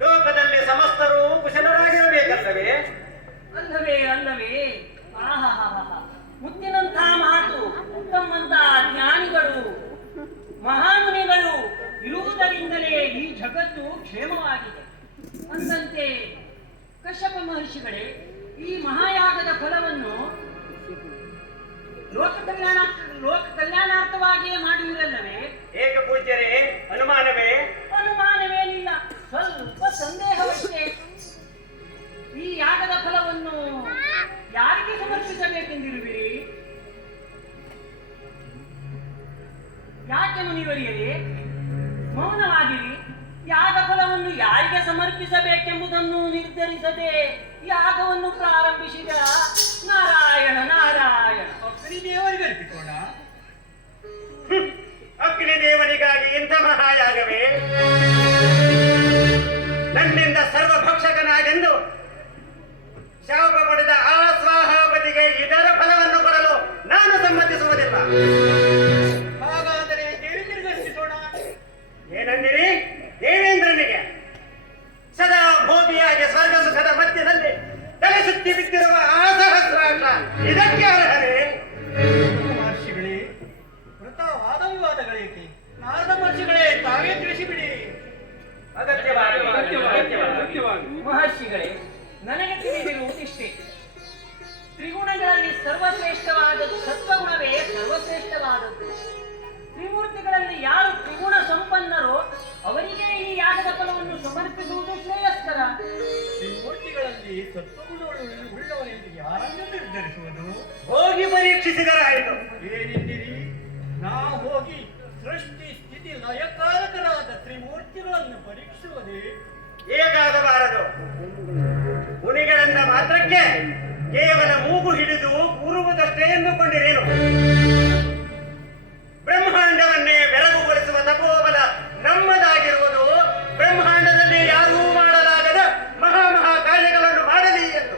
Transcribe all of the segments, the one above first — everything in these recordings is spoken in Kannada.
ಲೋಕದಲ್ಲಿ ಸಮಸ್ತರು ಕುಶಲರಾಗಿರಬೇಕಲ್ಲವೇ? ಅಲ್ಲವೇ ಅಲ್ಲವೇ? ಮುತ್ತಿನಂಥ ಮಾತು ಉತ್ತಮಂತ ಜ್ಞಾನಿಗಳು ಮಹಾಮುನಿಗಳು ಇರುವುದರಿಂದಲೇ ಈ ಜಗತ್ತು ಕ್ಷೇಮವಾಗಿದೆ. ಅಂದಂತೆ ಕಶ್ಯಪ ಮಹರ್ಷಿಗಳೇ, ಈ ಮಹಾಯಾಗದ ಫಲವನ್ನು ಲೋಕ ಕಲ್ಯಾಣಾರ್ಥವಾಗಿಯೇ ಮಾಡಿರಲ್ಲವೇ? ಏಕ ಪೂಜ್ಯರೇ, ಅನುಮಾನವೇ? ಅನುಮಾನವೇನಿಲ್ಲ, ಸ್ವಲ್ಪ ಸಂದೇಹವಷ್ಟೇ. ಈ ಯಾಗದ ಫಲವನ್ನು ಯಾರಿಗೆ ಸಮರ್ಪಿಸಬೇಕೆಂದಿರುವಿರಿ? ಯಾಕೆ ಮುನಿವರಿಯರೇ ಮೌನವಾಗಿರಿ? ಯಾಗ ಫಲವನ್ನು ಯಾರಿಗೆ ಸಮರ್ಪಿಸಬೇಕೆಂಬುದನ್ನು ನಿರ್ಧರಿಸದೆ ಯಾಗವನ್ನು ಪ್ರಾರಂಭಿಸಿದ ನಾರಾಯಣ ನಾರಾಯಣ. ಅಗ್ನಿದೇವರಿಗೆ ಅರ್ಪಿಸೋಣ. ಅಗ್ನಿದೇವರಿಗಾಗಿ ಇಂಥ ಮಹಾಯಾಗವೇ? ನನ್ನಿಂದ ಸರ್ವಭಕ್ಷಕನಾಗೆಂದು ಶಾಪ ಪಡೆದ ಆ ಸ್ವಾಹಾಪತಿಗೆ ಇದರ ಫಲವನ್ನು ಕೊಡಲು ನಾನು ಸಮ್ಮತಿಸುವುದಿಲ್ಲ. ಹಾಗಾದರೆ ದೇವಿ ವೃತ ವಾದ ವಿವಾದಗಳೇಕೆ? ನಾರದ ಮಹರ್ಷಿಗಳೇ ತಾವೇ ತಿಳಿಸಿಬಿಡಿ. ಮಹರ್ಷಿಗಳೇ, ನನಗೆ ತಿಳಿದಿರುವುದಿಷ್ಟೇ. ತ್ರಿಗುಣಗಳಲ್ಲಿ ಸರ್ವಶ್ರೇಷ್ಠವಾದದ್ದು ಸತ್ವಗುಣವೇ ಸರ್ವಶ್ರೇಷ್ಠವಾದದ್ದು. ತ್ರಿಮೂರ್ತಿಗಳಲ್ಲಿ ಯಾರು ತ್ರಿಗುಣ ಸಂಪನ್ನರೋ ಅವರಿಗೆ ಈ ಯಾಗದ ಫಲವನ್ನು ಸಮರ್ಪಿಸುವುದು ಶ್ರೇಯಸ್ಕರ. ತ್ರಿಮೂರ್ತಿಗಳಲ್ಲಿ ಸತ್ವಗುಣವುಳ್ಳವರೆಂದು ಯಾರನ್ನು ನಿರ್ಧರಿಸುವುದು? ಹೋಗಿ ಪರೀಕ್ಷಿಸಿದರಾಯಿತು. ಏನೆಂದಿರಿ? ನಾವು ಹೋಗಿ ಸೃಷ್ಟಿ ಸ್ಥಿತಿ ಲಯಕಾರಕರಾದ ತ್ರಿಮೂರ್ತಿಗಳನ್ನು ಪರೀಕ್ಷಿಸುವುದೇ? ಹೇಗಾಗಬಾರದು. ಮುನಿಗಳನ್ನ ಮಾತ್ರಕ್ಕೆ ಕೇವಲ ಮೂಗು ಹಿಡಿದು ಕೂರುವುದಷ್ಟೇ ಎಂದುಕೊಂಡಿರೇನು? ಬ್ರಹ್ಮಾಂಡವನ್ನೇ ಬೆರಗುಗೊಳಿಸುವ ತಪೋಬಲ ನಮ್ಮದಾಗಿರುವುದು ಬ್ರಹ್ಮಾಂಡದಲ್ಲಿ ಯಾರೂ ಮಾಡಲಾಗದ ಮಹಾ ಕಾರ್ಯಗಳನ್ನು ಮಾಡಲಿ ಎಂದು.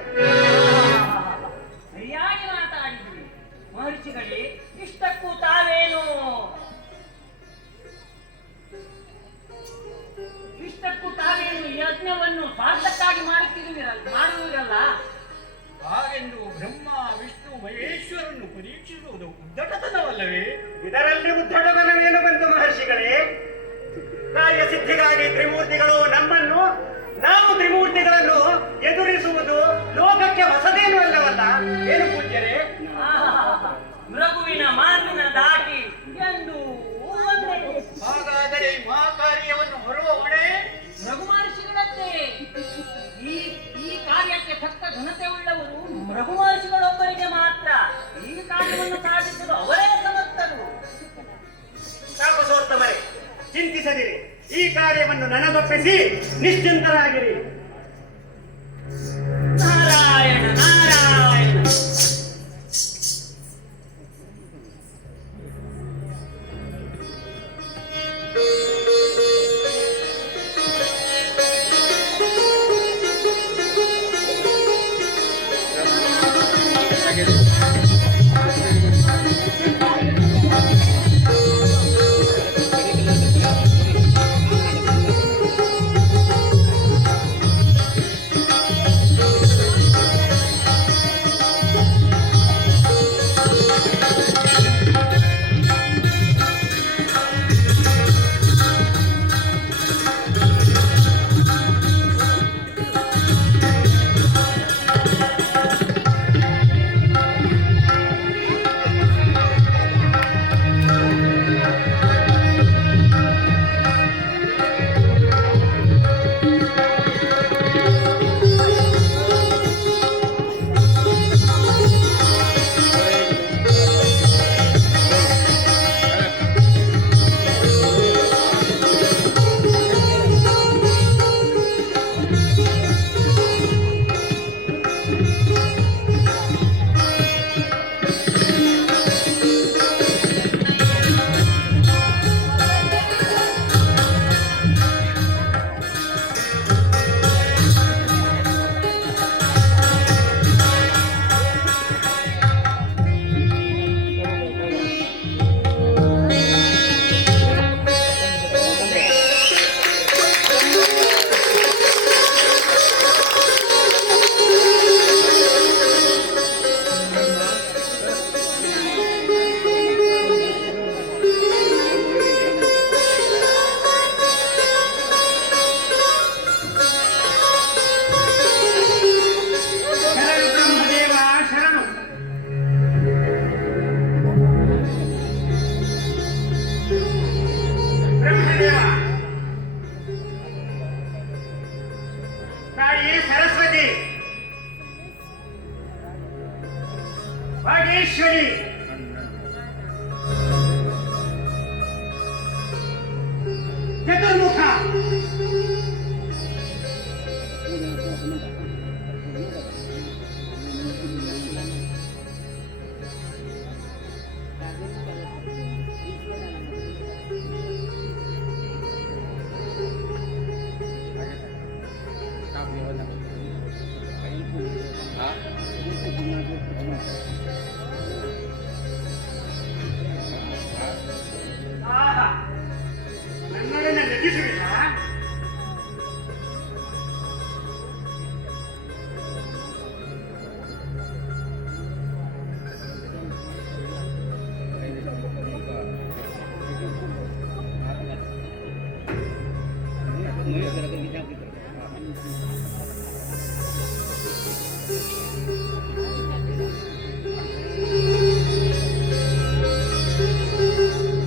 ಸರಿಯಾಗಿ ಮಾತಾಡಿದ್ರಿ ಮಹರ್ಷಿಗಳೇ. ಇಷ್ಟಕ್ಕೂ ತಾವೇನು ಯಜ್ಞವನ್ನು ಸ್ವಾರ್ಥಕ್ಕಾಗಿ ಮಾಡುವುದಿರಲ್ಲ. ಹಾಗೆಂದು ಬ್ರಹ್ಮ ವಿಷ್ಣು ಮಹೇಶ್ವರನ್ನು ಪರೀಕ್ಷಿಸುವುದು ಉದ್ದಟತನವಲ್ಲವೇ? ಇದರಲ್ಲಿ ಉದ್ದಟತನವೇನು ಬಂತು ಮಹರ್ಷಿಗಳೇ? ಕಾರ್ಯಸಿದ್ಧಿಗಾಗಿ ತ್ರಿಮೂರ್ತಿಗಳು ನಮ್ಮನ್ನು, ನಾವು ತ್ರಿಮೂರ್ತಿಗಳನ್ನು ಎದುರಿಸುವುದು ಲೋಕಕ್ಕೆ ಹೊಸದೇನು ಅಲ್ಲವಲ್ಲ? ಏನು ಪೂಜ್ಯರೇ? ಮೃಗುವಿನ ಮಾತಿನ ದಾಟಿ ಎಂದು ಹಾಗಾದರೆ ಮಾ ಕಾರ್ಯವನ್ನು ಹೊರುವ ಹೊಣೆ ಮೃಗು ಮಹರ್ಷಿಗಳದ್ದೇ. ಈ ಕಾರ್ಯಕ್ಕೆ ತಕ್ಕ ಘನತೆ ಉಳ್ಳವರು ಮೃಗು ಮಹರ್ಷಿಗಳೊಬ್ಬರಿಗೆ ಮಾತ್ರ. ಈ ಕಾರ್ಯವನ್ನು ಸಾಧಿಸಲು ಅವರೇ ಸಮರ್ಥರು. ತಾಪಸೋತ್ತಮರೇ, ಚಿಂತಿಸದಿರಿ. ಈ ಕಾರ್ಯವನ್ನು ನನಗೊಪ್ಪಿಸಿ ನಿಶ್ಚಿಂತರಾಗಿರಿ. ನಾರಾಯಣ ನಾರಾಯಣ.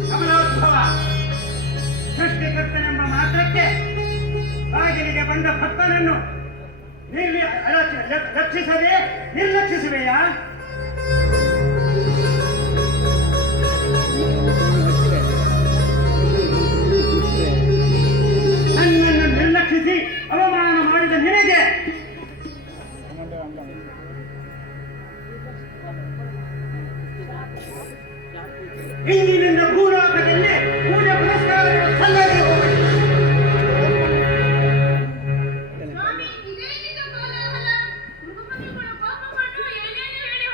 ಕಮಲೋದ್ಭವ ಸೃಷ್ಟಿಕರ್ತನೆಂಬ ಮಾತ್ರಕ್ಕೆ ಬಾಗಿಲಿಗೆ ಬಂದ ಭಕ್ತನನ್ನು ರಕ್ಷಿಸದೆ ನಿರ್ಲಕ್ಷಿಸುವೆಯಾ? ನನ್ನನ್ನು ನಿರ್ಲಕ್ಷಿಸಿ ಅವಮಾನ ಮಾಡಿದ ನಿನಗೆ ಇಂದಿನಿಂದ ಭೂಲೋಕದಲ್ಲಿ ಪೂಜೆ ಪುರಸ್ಕಾರಗಳು ಸಲ್ಲದೆ ಹೋಗಲಿ. ಸ್ವಾಮಿ, ಇದೇನಿದು ಕೋಲಾಹಲ? ಮೃಗಮುನಿಗಳು ಕೋಪ ಮಾಡು ಏನೇನು ಹೇಳಿ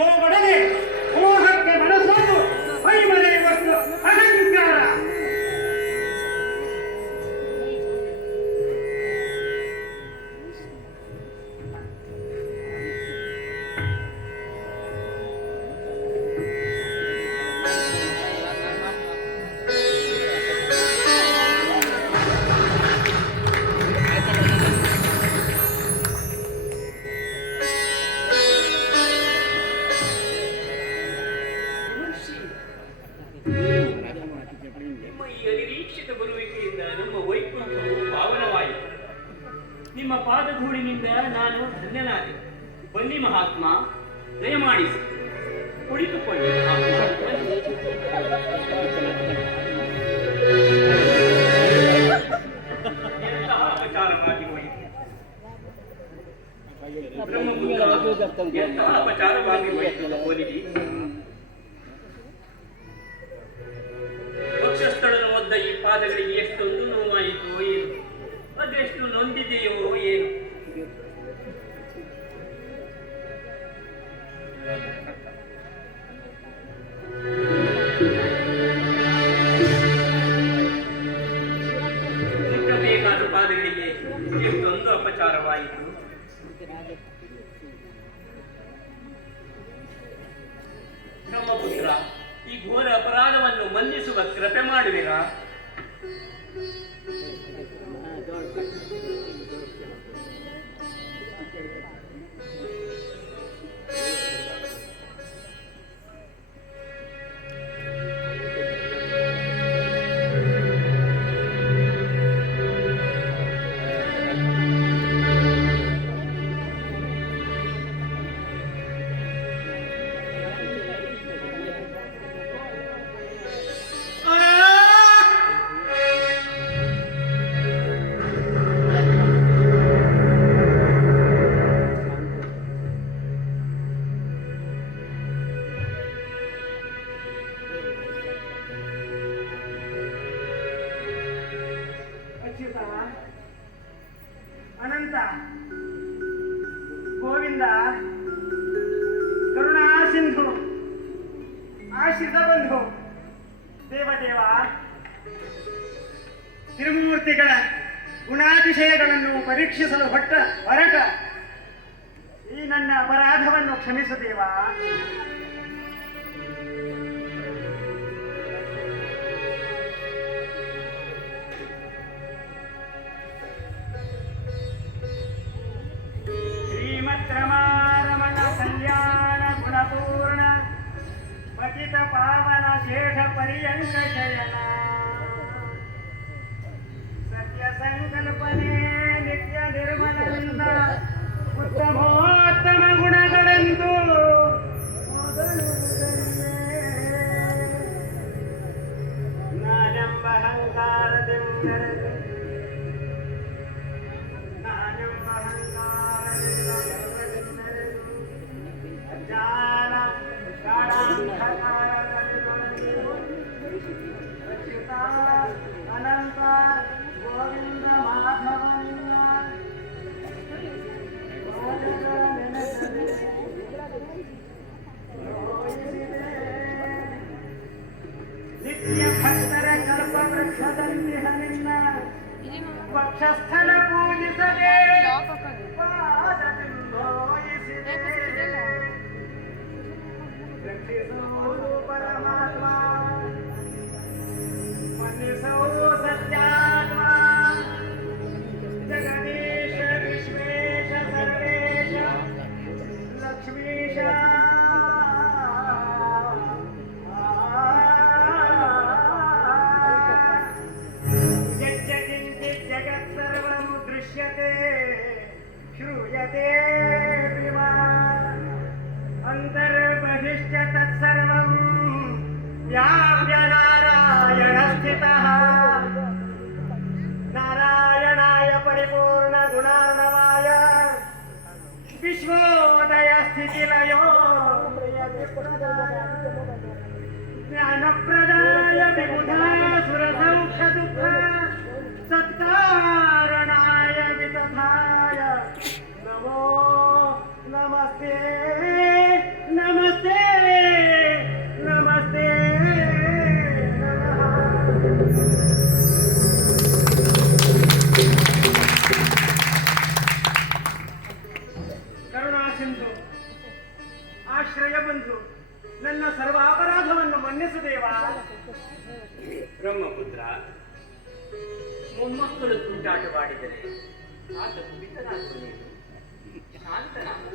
ಹೋಗೊಡನೆ ಮೋಹಕ್ಕೆ ಮನಸ್ಸನ್ನು ಮೈಮರೆಯುವಷ್ಟು ಅಹಂಕಾರ. ನಿಮ್ಮ ಈ ಅನಿರೀಕ್ಷಿತ ಬರುವಿಕೆಯಿಂದ ನಮ್ಮ ವೈಕುಂಠವು ಪಾವನವಾಯಿತು. ನಿಮ್ಮ ಪಾದಧೂಳಿನಿಂದ ನಾನು ಧನ್ಯನಾದೆ. ಬನ್ನಿ ಮಹಾತ್ಮ, ದಯಮಾಡಿಸಿ ಕುಳಿತುಕೊಳ್ಳಿ ಮಹಾತ್ಮ. ಎಂತಹ ಅಪಚಾರವಾಗಿ ಹೋಯಿತು ಬ್ರಹ್ಮಪುತ್ರ, ಎಂತಹ ಅಪಚಾರವಾಗಿ ಹೋಯಿತು ಹೋಲಿಗೆ. ವಕ್ಷಸ್ಥಳದ ಒದ್ದ ಈ ಪಾದಗಳಿಗೆ ಎಷ್ಟೊಂದು ನೋವಾಯಿತು ಏನು, ಅದೆಷ್ಟು ನೊಂದಿದೆಯೋ ಏನು. ಮುಟ್ಟಬೇಕಾದ ಪಾದಗಳಿಗೆ ಎಷ್ಟೊಂದು ಅಪಚಾರವಾಯಿತು. ಬ್ರಹ್ಮಪುತ್ರ, ಈ ಘೋರ ಅಪರಾಧವನ್ನು ಮನ್ನಿಸುವ ಕೃಪೆ ಮಾಡುವಿರಾ? ಅನಂತ, ಗೋವಿಂದ, ಕರುಣಾ ಸಿಂಧು, ಆಶ್ರಿತ ಬಂಧು, ದೇವದೇವ, ತಿರುಮೂರ್ತಿಗಳ ಗುಣಾತಿಶಯಗಳನ್ನು ಪರೀಕ್ಷಿಸಲು ಹೊರಟ ಈ ನನ್ನ ಅಪರಾಧವನ್ನು ಕ್ಷಮಿಸು ದೇವ. ರಮಾರಮಣ ಕಲ್ಯಾಣ ಗುಣಪೂರ್ಣ ಪತಿತ ಪಾವನ ಶೇಷ ಪರ್ಯಂಕ ಶಯನ ಸತ್ಯ ಸಂಕಲ್ಪನೆ ನಿತ್ಯ ನಿರ್ಮಲಂದ ಉತ್ತಮೋತ್ತಮ ಗುಣಗಳೆಂದು ನಾನೆಂಬ ಅಹಂಕಾರದಿಂದ ಅನಂತ ಗೋವಿಂದ ಮಾಧವನ್ನ ನಿತ್ಯ ಭಕ್ತರ ಕಲ್ಪ ವೃಕ್ಷದಲ್ಲಿ ಹನಿನ್ನ ವಕ್ಷಸ್ಥಲ ಪೂಜಿಸದೆ ಪಾದದಿಂದೋಯಿಸಿದೆ. ರಕ್ಷಿಸುವುದು ಪರಮಾತ್ಮ, ಮನ್ನಿಸುವುದು ಸತ್ಯಾತ್ಮ, ಜಗದೀಶ ವಿಶ್ವೇಶ ಸರ್ವೇಶ ಲಕ್ಷ್ಮೀಶ ಯಜ್ಜಕಿಂಚಿತ್ ಜಗತ್ಸರ್ವಂ ದೃಶ್ಯತೆ ಶ್ರೂಯತೆ ಅಂತರ್ಬಹಿಶ್ಚ ತತ್ಸರ್ವಂ ವ್ಯಾಪ್ಯ ನಾರಾಯಣ ಸ್ಥಿತಃ. ನಾರಾಯಣಾಯ ಪರಿಪೂರ್ಣ ಗುಣಾರ್ಣವಾಯ ವಿಶ್ವೋದಯ ಸ್ಥಿತಿಲಯೋ ಜ್ಞಾನಪ್ರದಾಯ ವಿಬುಧಾಸುರ ಸೌಖ್ಯ ದುಃಖ ಸತ್ಕಾರಣಾಯ ವಿತಥಾಯ ನಮೋ ನಮಸ್ತೆ ನಮಸ್ತೆ. ಬ್ರಹ್ಮಪುತ್ರ, ಮೊಮ್ಮಕ್ಕಳು ತುಂಟಾಟವಾಡಿದರೆ ಆತ ಕುಪಿತನಾಗುವ ನೀನು ಶಾಂತನಾಗ.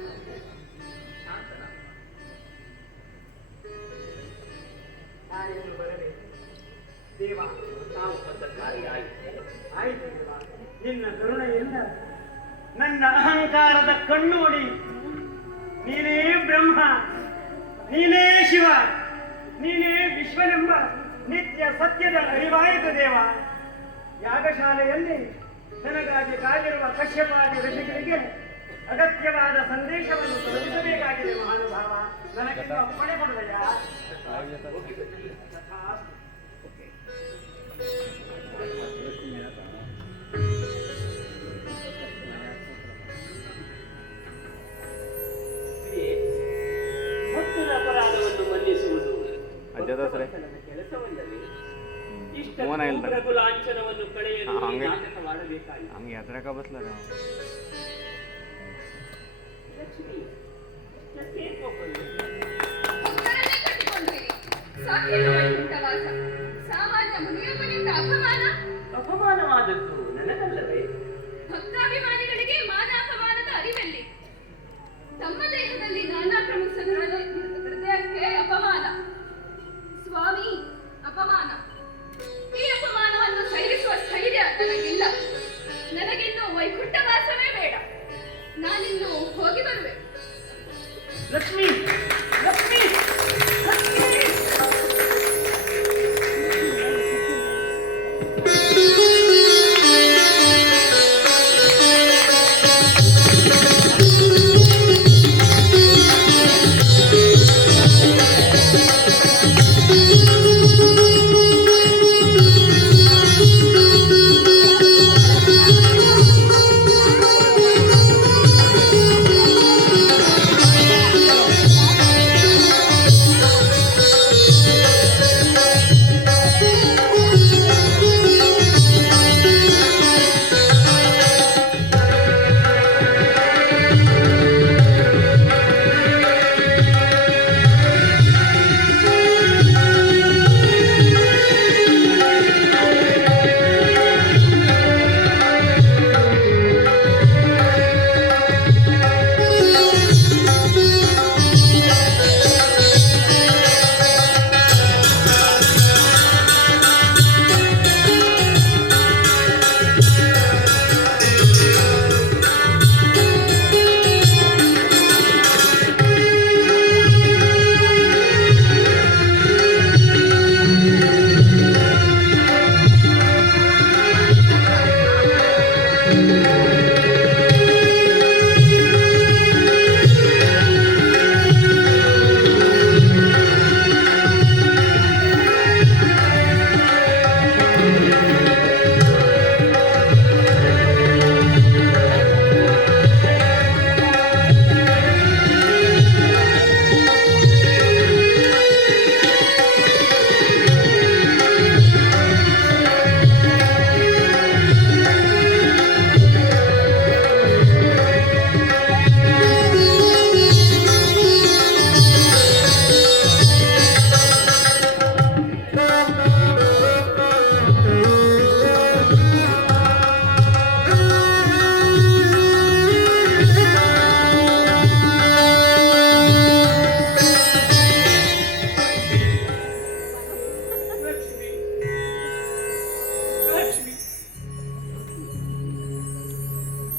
ಯಾರೆಂದು ಬರಬೇಕು ದೇವ, ತಾವು ಬಂದ ಕಾರ್ಯ ಆಯಿತು. ಆಯಿತು ದೇವ, ನಿನ್ನ ಕರುಣೆಯಿಂದ ನನ್ನ ಅಹಂಕಾರದ ಕಣ್ಣೋಡಿ ನೀನೇ ಬ್ರಹ್ಮ, ನೀನೇ ಶಿವ, ನೀನೇ ವಿಶ್ವನೆಂಬ ನಿತ್ಯ ಸತ್ಯದ ಅರಿವಾಯಿತು ದೇವ. ಯಾಗಶಾಲೆಯಲ್ಲಿ ನನಗಾಗಿ ಕಾದಿರುವ ಕಶ್ಯಪಾದಿ ಋಷಿಗಳಿಗೆ ಅಗತ್ಯವಾದ ಸಂದೇಶವನ್ನು ತಲುಪಿಸಬೇಕಾಗಿದೆ ಮಹಾನುಭಾವ. ನನಗೆ ಅಪ್ಪಣೆ ಕೊಡುವೆಯಾ? ಭಕ್ತರ ಅಪರಾಧವನ್ನು ಮನ್ನಿಸುವುದು ಕೆಲಸವಲ್ಲವೇ? ಇಷ್ಟ ಲಾಂಛನವನ್ನು ಕಳೆಯಲು ನಾಟಕವಾಡಬೇಕಾಗಿದೆ. ಲಕ್ಷ್ಮಿ, ಎಷ್ಟೇ ಕೋಪವೇ? ಉತ್ತರನೇ ಕಟ್ಟಿಕೊಂಡಿರಿ. ಸಾಕಿಲ್ಲ ವೈಕುಂಠವಾಸ. ಸಾಮಾನ್ಯ ಮುನಿಯೊಬ್ಬನಿಂದ ಅಪಮಾನ. ಅಪಮಾನವಾದದ್ದು ನನಗಲ್ಲವೇ? ಭಕ್ತಾಭಿಮಾನಿಗಳಿಗೆ ಮಾನಾಪಮಾನದ ಅರಿವೆಲ್ಲಿ? ತಮ್ಮ ದೇಹದಲ್ಲಿ ನಾನಾ ಪ್ರಮುಖರಾದ ಹೃದಯಕ್ಕೆ ಅಪಮಾನ. ಸ್ವಾಮಿ, ಅಪಮಾನ. ಈ ಅಪಮಾನವನ್ನು ಸಹಿಸುವ ಸ್ಥೈರ್ಯ ನನಗಿಲ್ಲ. ನನಗಿನ್ನು ವೈಕುಂಠವಾಸವೇ ಬೇಡ. ನಾನಿನ್ನು ಹೋಗಿ ಬರುವೆ. ಲಕ್ಷ್ಮಿ, ಲಕ್ಷ್ಮಿ, ಲಕ್ಷ್ಮಿ.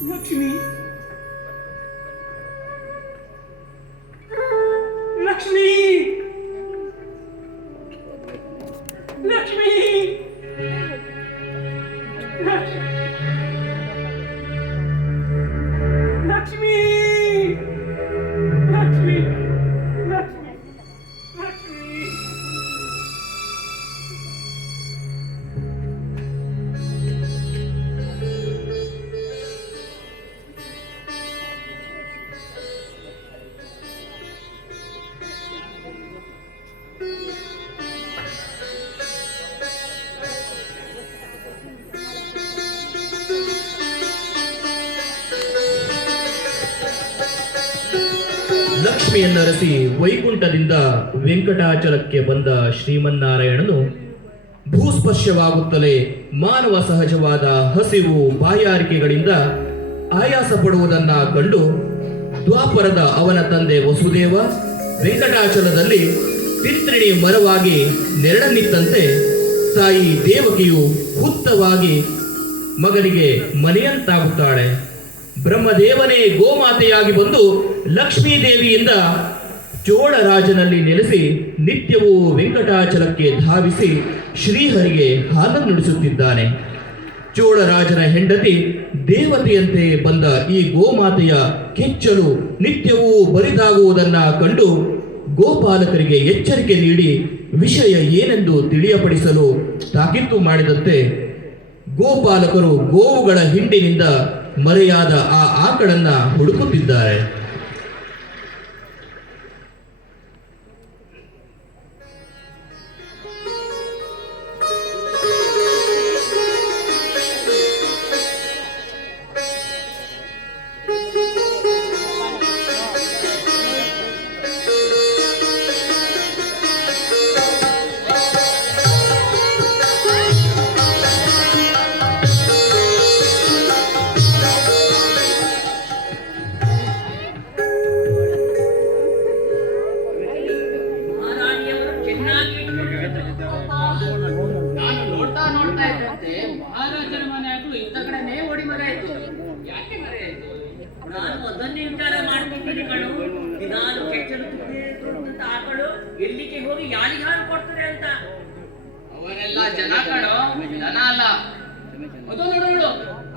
ಲಕ್ಷ್ಮಿ, ಲಕ್ಷ್ಮಿ, ಲಕ್ಷ್ಮಿ, ಲಕ್ಷ್ಮಿ, ಲಕ್ಷ್ಮಿ, ಲಕ್ಷ್ಮಿ, ಲಕ್ಷ್ಮಿ. ಲಕ್ಷ್ಮಿಯನ್ನರಸಿ ವೈಕುಂಠದಿಂದ ವೆಂಕಟಾಚಲಕ್ಕೆ ಬಂದ ಶ್ರೀಮನ್ನಾರಾಯಣನು ಭೂಸ್ಪ ಸ್ಪರ್ಶವಾಗುತ್ತಲೇ ಮಾನವ ಸಹಜವಾದ ಹಸಿವು ಬಾಯಾರಿಕೆಗಳಿಂದ ಆಯಾಸ ಪಡುವುದನ್ನ ಕಂಡು ದ್ವಾಪರದ ಅವನ ತಂದೆ ವಸುದೇವ ವೆಂಕಟಾಚಲದಲ್ಲಿ ತಿತ್ರಿಣಿ ಮರವಾಗಿ ನೆರಳನ್ನಿತ್ತಂತೆ ತಾಯಿ ದೇವಕಿಯು ಹುತ್ತವಾಗಿ ಮಗನಿಗೆ ಮನೆಯಂತಾಗುತ್ತಾಳೆ. ಬ್ರಹ್ಮದೇವನೇ ಗೋಮಾತೆಯಾಗಿ ಬಂದು ಲಕ್ಷ್ಮೀದೇವಿಯಿಂದ ಚೋಳರಾಜನಲ್ಲಿ ನೆಲೆಸಿ ನಿತ್ಯವೂ ವೆಂಕಟಾಚಲಕ್ಕೆ ಧಾವಿಸಿ ಶ್ರೀಹರಿಗೆ ಹಾಲನ್ನುಡಿಸುತ್ತಿದ್ದಾನೆ. ಚೋಳರಾಜನ ಹೆಂಡತಿ ದೇವತೆಯಂತೆ ಬಂದ ಈ ಗೋಮಾತೆಯ ಕೆಚ್ಚಲು ನಿತ್ಯವೂ ಬರಿದಾಗುವುದನ್ನ ಕಂಡು ಗೋಪಾಲಕರಿಗೆ ಎಚ್ಚರಿಕೆ ನೀಡಿ ವಿಷಯ ಏನೆಂದು ತಿಳಿಯಪಡಿಸಲು ತಾಕೀತು ಮಾಡಿದಂತೆ ಗೋಪಾಲಕರು ಗೋವುಗಳ ಹಿಂಡಿನಿಂದ ಮರೆಯಾದ ಆ ಆಕಳನ್ನ ಹುಡುಕುತ್ತಿದ್ದಾರೆ. ಮಹಾರಾಣಿಯವರು ಚೆನ್ನಾಗಿ ಇಟ್ಕೊಂಡಿದ್ದಾರೆ. ನಾನು ನೋಡ್ತಾ ಇದ್ದಂತೆ ಮಹಾರಾಜರ ಮನೆ ಆದ್ರೂ ಇಂಥ ಕಡೆನೇ ಓಡಿ ಮರ ಆಯ್ತು. ಯಾಕೆ ಮರ ಆಯ್ತು? ನಾನು ಅದನ್ನೇ ವಿಚಾರ ಮಾಡ್ತಿದ್ದೀನಿ ಕಣು. ದಿನಾಲು ಕೆಚ್ಚಲು ತುಳಿದಂತ ಆಕಳು ಎಲ್ಲಿಗೆ ಹೋಗಿ ಯಾರಿಗೆ ಹಾಲು ಕೊಡ್ತದೆ ಅಂತ. ಅವರೆಲ್ಲ ಜನ ಕಣೋ, ಜನ ಅಲ್ಲ. ಅದು ನೋಡು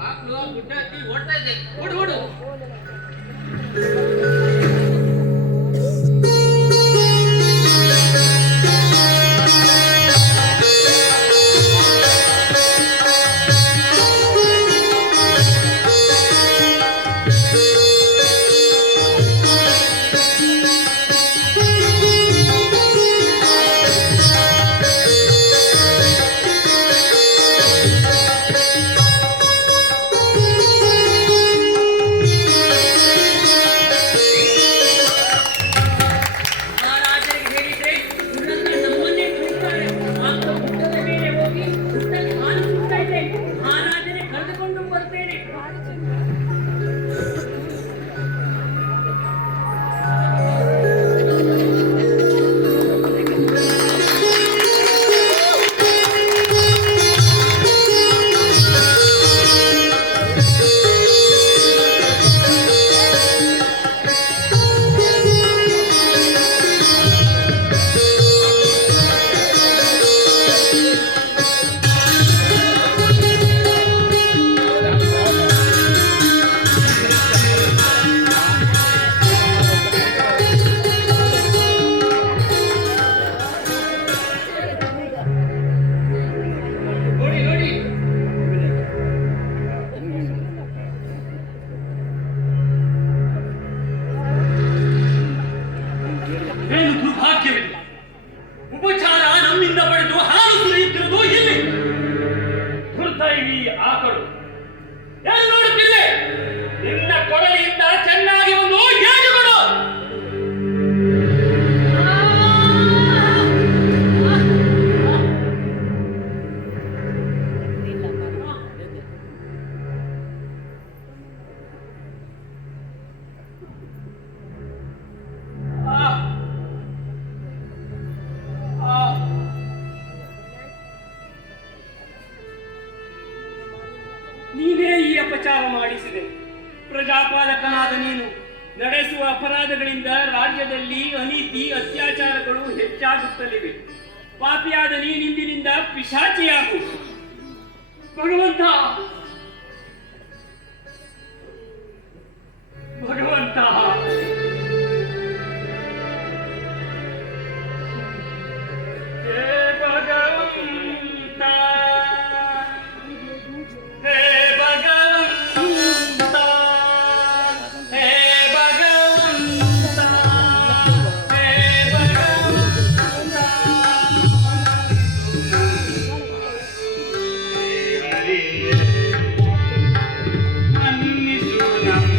ಆಕಳು ಗುಡ್ಡ ಹತ್ತಿ ಓಡ್ತಾ ಇದೆ. ಓಡು ಓಡು. ಮಹಾರಾಜರಿಗೆ ಹೇಳಿದ್ರೆ ಗುಡ್ಡಕ್ಕೆ ನಮ್ಮನ್ನೇ ಕರೀತಾರೆ. ಆಕಳು ಗುಡ್ಡದ ಮೇಲೆ ಹೋಗಿ ಗುಡ್ಡಕ್ಕೆ ಹಾಲು ಸುತ್ತಾ ಇದೆ. ಮಹಾರಾಜನೇ ಕರೆದುಕೊಂಡು ಬರ್ತೇನೆ. ನೋಡಿ ನೋಡಿ. ಏನು ದುರ್ಭಾಗ್ಯವಿಲ್ಲ. ಉಪಚಾರ ನಮ್ಮಿಂದ ಪಡೆದು ಹಾಲು ಸುರಿಯುತ್ತಿರುವುದು ಇಲ್ಲಿ. ದುರ್ದೈವಿ ಆಕಳು ಏನು ನೋಡುತ್ತಿದೆ? ನಿನ್ನ ಕೊಡಲಿಯಿಂದ ಚೆನ್ನಾಗಿ ಒಂದು ಏಟು ಕೊಡು. ನೀನೇ ಈ ಅಪಚಾರ ಮಾಡಿಸಿದೆ. ಪ್ರಜಾಪಾಲಕನಾದ ನೀನು ನಡೆಸುವ ಅಪರಾಧಗಳಿಂದ ರಾಜ್ಯದಲ್ಲಿ ಅನೀತಿ ಅತ್ಯಾಚಾರಗಳು ಹೆಚ್ಚಾಗುತ್ತಲಿವೆ. ಪಾಪಿಯಾದ ನೀನಿಂದಿನಿಂದ ಪಿಶಾಚಿಯಾಗು. ಭಗವಂತ ಭಗವಂತ ಹೇ ಭಗವಂತ, ಹೇ ಭಗವಂತ, ಹೇ ಭಗವಂತ, ಹೇ ಭಗವಂತ. ಮನ್ನಿಸು ನಮ್ಮ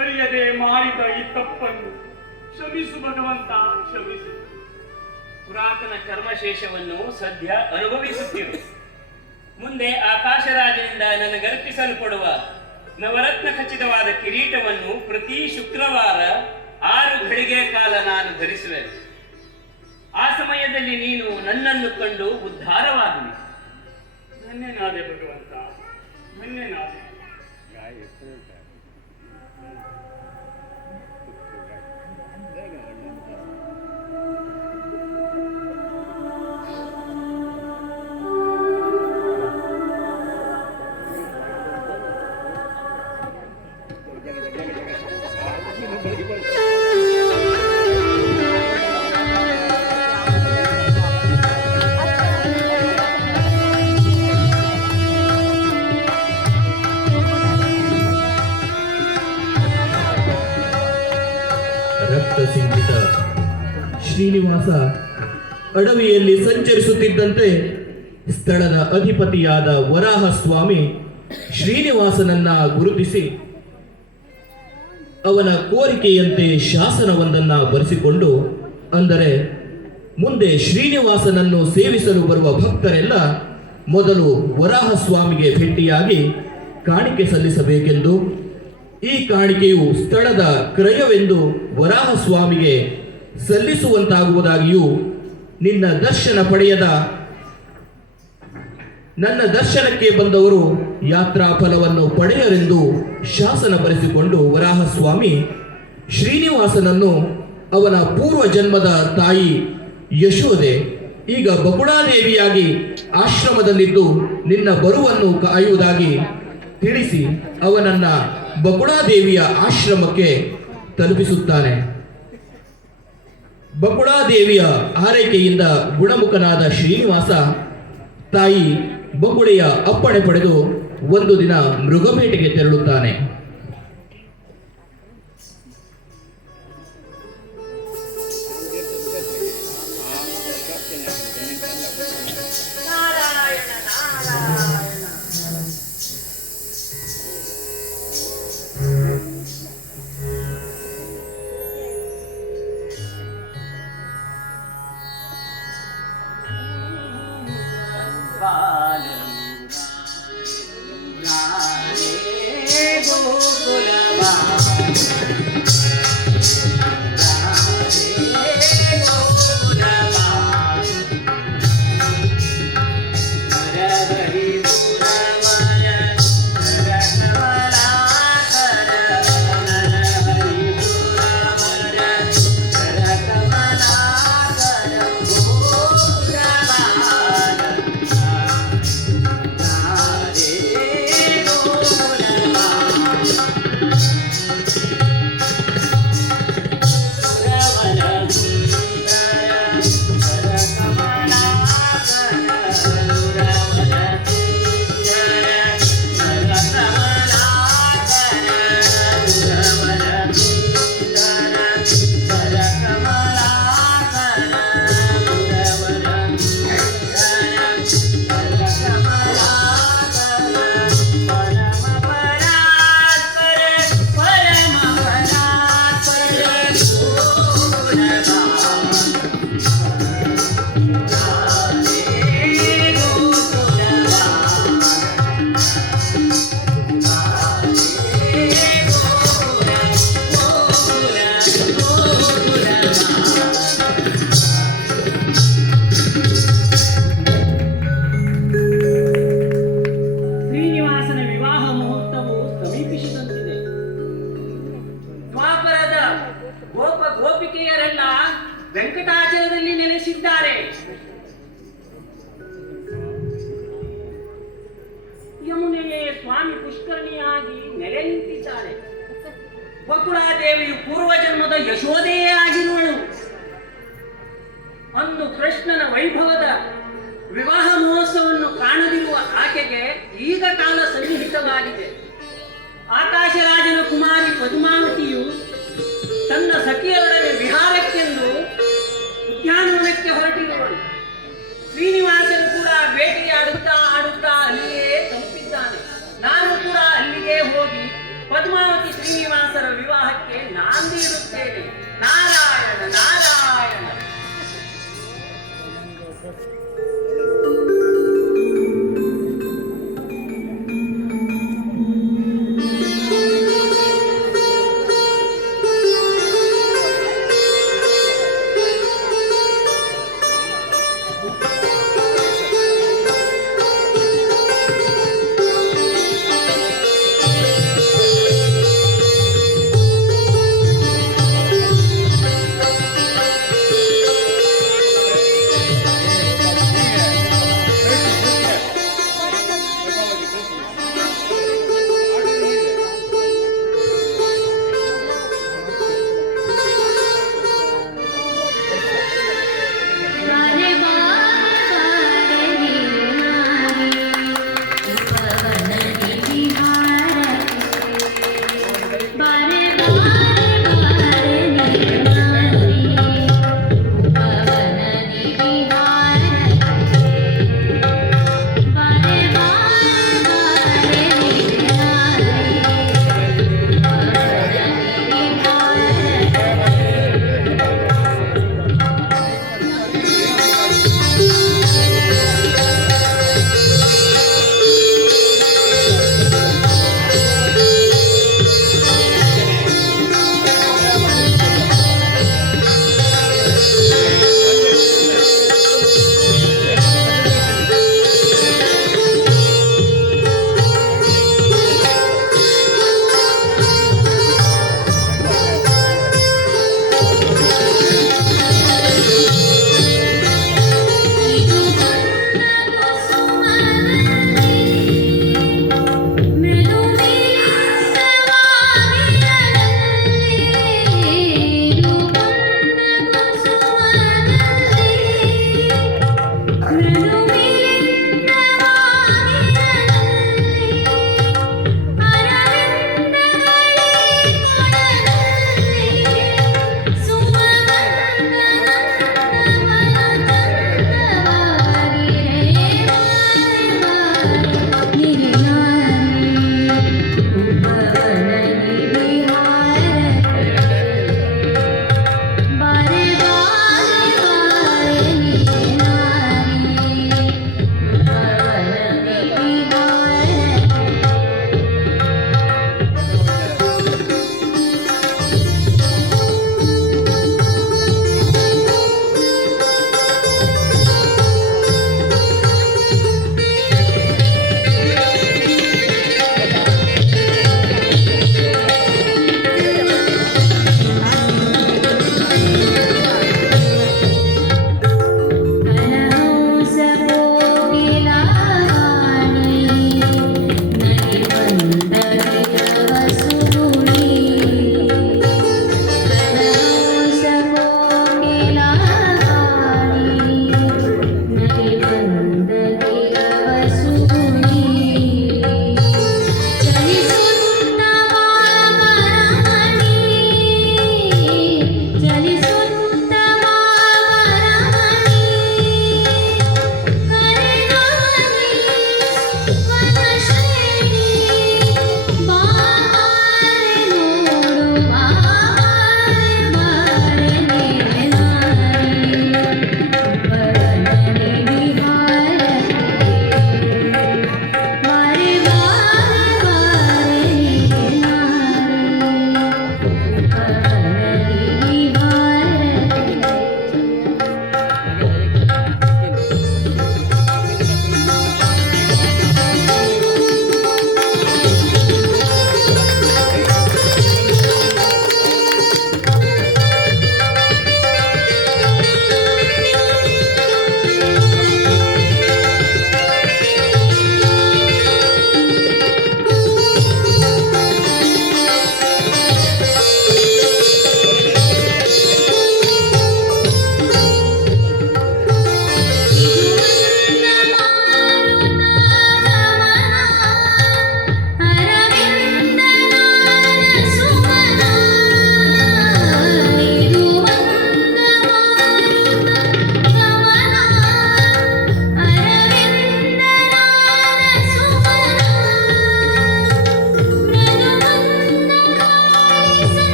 ಅರಿಯದೆ ಮಾಡಿದ ಈ ತಪ್ಪನ್ನು ಕ್ಷಮಿಸು ಭಗವಂತ, ಕ್ಷಮಿಸು. ಪುರಾತನ ಕರ್ಮಶೇಷವನ್ನು ಸದ್ಯ ಅನುಭವಿಸುತ್ತಿರು. ಮುಂದೆ ಆಕಾಶರಾಜನಿಂದ ನನಗರ್ಪಿಸಲ್ಪಡುವ ನವರತ್ನ ಖಚಿತವಾದ ಕಿರೀಟವನ್ನು ಪ್ರತಿ ಶುಕ್ರವಾರ 6 ಘಳಿಗೆ ಕಾಲ ನಾನು ಧರಿಸುವೆ. ಆ ಸಮಯದಲ್ಲಿ ನೀನು ನನ್ನನ್ನು ಕಂಡು ಉದ್ಧಾರವಾಗುವೆ. ಧನ್ಯನಾದೆ ಭಗವಂತ, ಧನ್ಯನಾದೆ. ರಕ್ತ ಸಿಂಧಿತ ಶ್ರೀನಿವಾಸ ಅಡವಿಯಲ್ಲಿ ಸಂಚರಿಸುತ್ತಿದ್ದಂತೆ ಸ್ಥಳದ ಅಧಿಪತಿಯಾದ ವರಾಹ ಸ್ವಾಮಿ ಶ್ರೀನಿವಾಸನನ್ನ ಗುರುತಿಸಿ ಅವನ ಕೋರಿಕೆಯಂತೆ ಶಾಸನವೊಂದನ್ನ ಬರೆಸಿಕೊಂಡು, ಅಂದರೆ ಮುಂದೆ ಶ್ರೀನಿವಾಸನನ್ನು ಸೇವಿಸಲು ಬರುವ ಭಕ್ತರೆಲ್ಲ ಮೊದಲು ವರಾಹ ಸ್ವಾಮಿಗೆ ಭೇಟಿಯಾಗಿ ಕಾಣಿಕೆ ಸಲ್ಲಿಸಬೇಕೆಂದು, ಈ ಕಾಣಿಕೆಯು ಸ್ಥಳದ ಕ್ರಯವೆಂದು ವರಾಹ ಸ್ವಾಮಿಗೆ ಸಲ್ಲಿಸುವಂತಾಗುವುದಾಗಿಯೂ, ನನ್ನ ದರ್ಶನಕ್ಕೆ ಬಂದವರು ಯಾತ್ರಾ ಫಲವನ್ನು ಪಡೆಯರೆಂದು ಶಾಸನ ಬರೆಸಿಕೊಂಡು ವರಾಹ ಸ್ವಾಮಿ ಶ್ರೀನಿವಾಸನನ್ನು ಅವನ ಪೂರ್ವ ಜನ್ಮದ ತಾಯಿ ಯಶೋದೆ ಈಗ ಬಕುಳಾದೇವಿಯಾಗಿ ಆಶ್ರಮದಲ್ಲಿದ್ದು ನಿನ್ನ ಬರುವನ್ನು ಕಾಯುವುದಾಗಿ ತಿಳಿಸಿ ಅವನನ್ನ ಬಕುಳಾದೇವಿಯ ಆಶ್ರಮಕ್ಕೆ ತಲುಪಿಸುತ್ತಾನೆ. ಬಕುಳಾದೇವಿಯ ಆರೈಕೆಯಿಂದ ಗುಣಮುಖನಾದ ಶ್ರೀನಿವಾಸ ತಾಯಿ ಬಕುಳೆಯ ಅಪ್ಪಣೆ ಪಡೆದು ಒಂದು ದಿನ ಮೃಗಬೇಟೆಗೆ ತೆರಳುತ್ತಾನೆ. ನಾರಾಯಣ ನಾರಾಯಣ. ವೆಂಕಟಾಚಲದಲ್ಲಿ ನೆಲೆಸಿದ್ದಾರೆ. ಯಮುನೆಯೇ ಸ್ವಾಮಿ ಪುಷ್ಕರಣಿಯಾಗಿ ನೆಲೆ ನಿಂತಿದ್ದಾರೆ. ಬಕುಳಾದೇವಿಯು ಪೂರ್ವಜನ್ಮದ ಯಶೋದೆಯೇ ಆಗಿರುವಳು. ಅಂದು ಕೃಷ್ಣನ ವೈಭವದ ವಿವಾಹ ಮಹೋತ್ಸವವನ್ನು ಕಾಣದಿರುವ ಆಕೆಗೆ ಈಗ ಕಾಲ ಸನ್ನಿಹಿತವಾಗಿದೆ. ಆಕಾಶರಾಜನ ಕುಮಾರಿ ಪದ್ಮಾವತಿಯು ತನ್ನ ಸಖಿಯರೊಡನೆ ವಿಹಾರಕ್ಕೆಂದು ಉದ್ಯಾನವನಕ್ಕೆ ಹೊರಟಿರುವಳು. ಶ್ರೀನಿವಾಸನು ಕೂಡ ಬೇಟೆಯಾಡುತ್ತಾ ಅಲ್ಲಿಯೇ ತಲುಪಿದ್ದಾನೆ. ನಾನು ಕೂಡ ಅಲ್ಲಿಗೆ ಹೋಗಿ ಪದ್ಮಾವತಿ ಶ್ರೀನಿವಾಸರ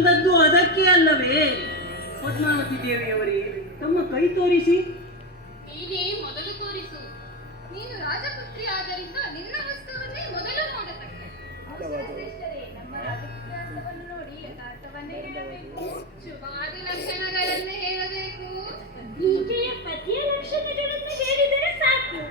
ಬಂದದ್ದು ಅದಕ್ಕೆ ಅಲ್ಲವೇ? ಪದ್ಮಾವತಿ ದೇವಿಯವರೇ, ತಮ್ಮ ಕೈ ತೋರಿಸಿ. ನೀನೇ ಮೊದಲು ತೋರಿಸು. ನೀನು ರಾಜಪುತ್ರಿ ಆದ್ದರಿಂದ ನಿನ್ನ ವಸ್ತುವನ್ನೇ ಮೊದಲು ನೋಡತಕ್ಕ. ಶ್ರೇಷ್ಠರೇ, ನಮ್ಮ ರಾಜಪುತ್ರಾರ್ಥವನ್ನು ನೋಡಿ ಯಥಾರ್ಥವನ್ನೇ ಹೇಳಬೇಕು. ಶುಭಾದಿ ಲಕ್ಷಣಗಳನ್ನೇ ಹೇಳಬೇಕು. ಈಕೆಯ ಪತಿಯ ಲಕ್ಷಣಗಳನ್ನು ಹೇಳಿದರೆ ಸಾಕು.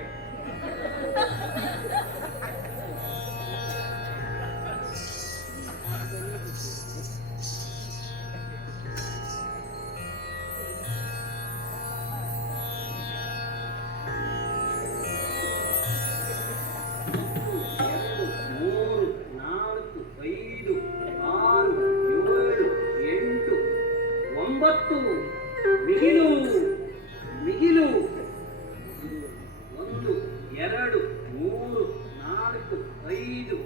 ಮೂರು, ನಾಲ್ಕು, ಐದು, ಆರು, ಏಳು, ಎಂಟು, ಒಂಬತ್ತು. ಮಿಗಿಲು ಮಿಗಿಲು. 1, 2, 3, 4, 5,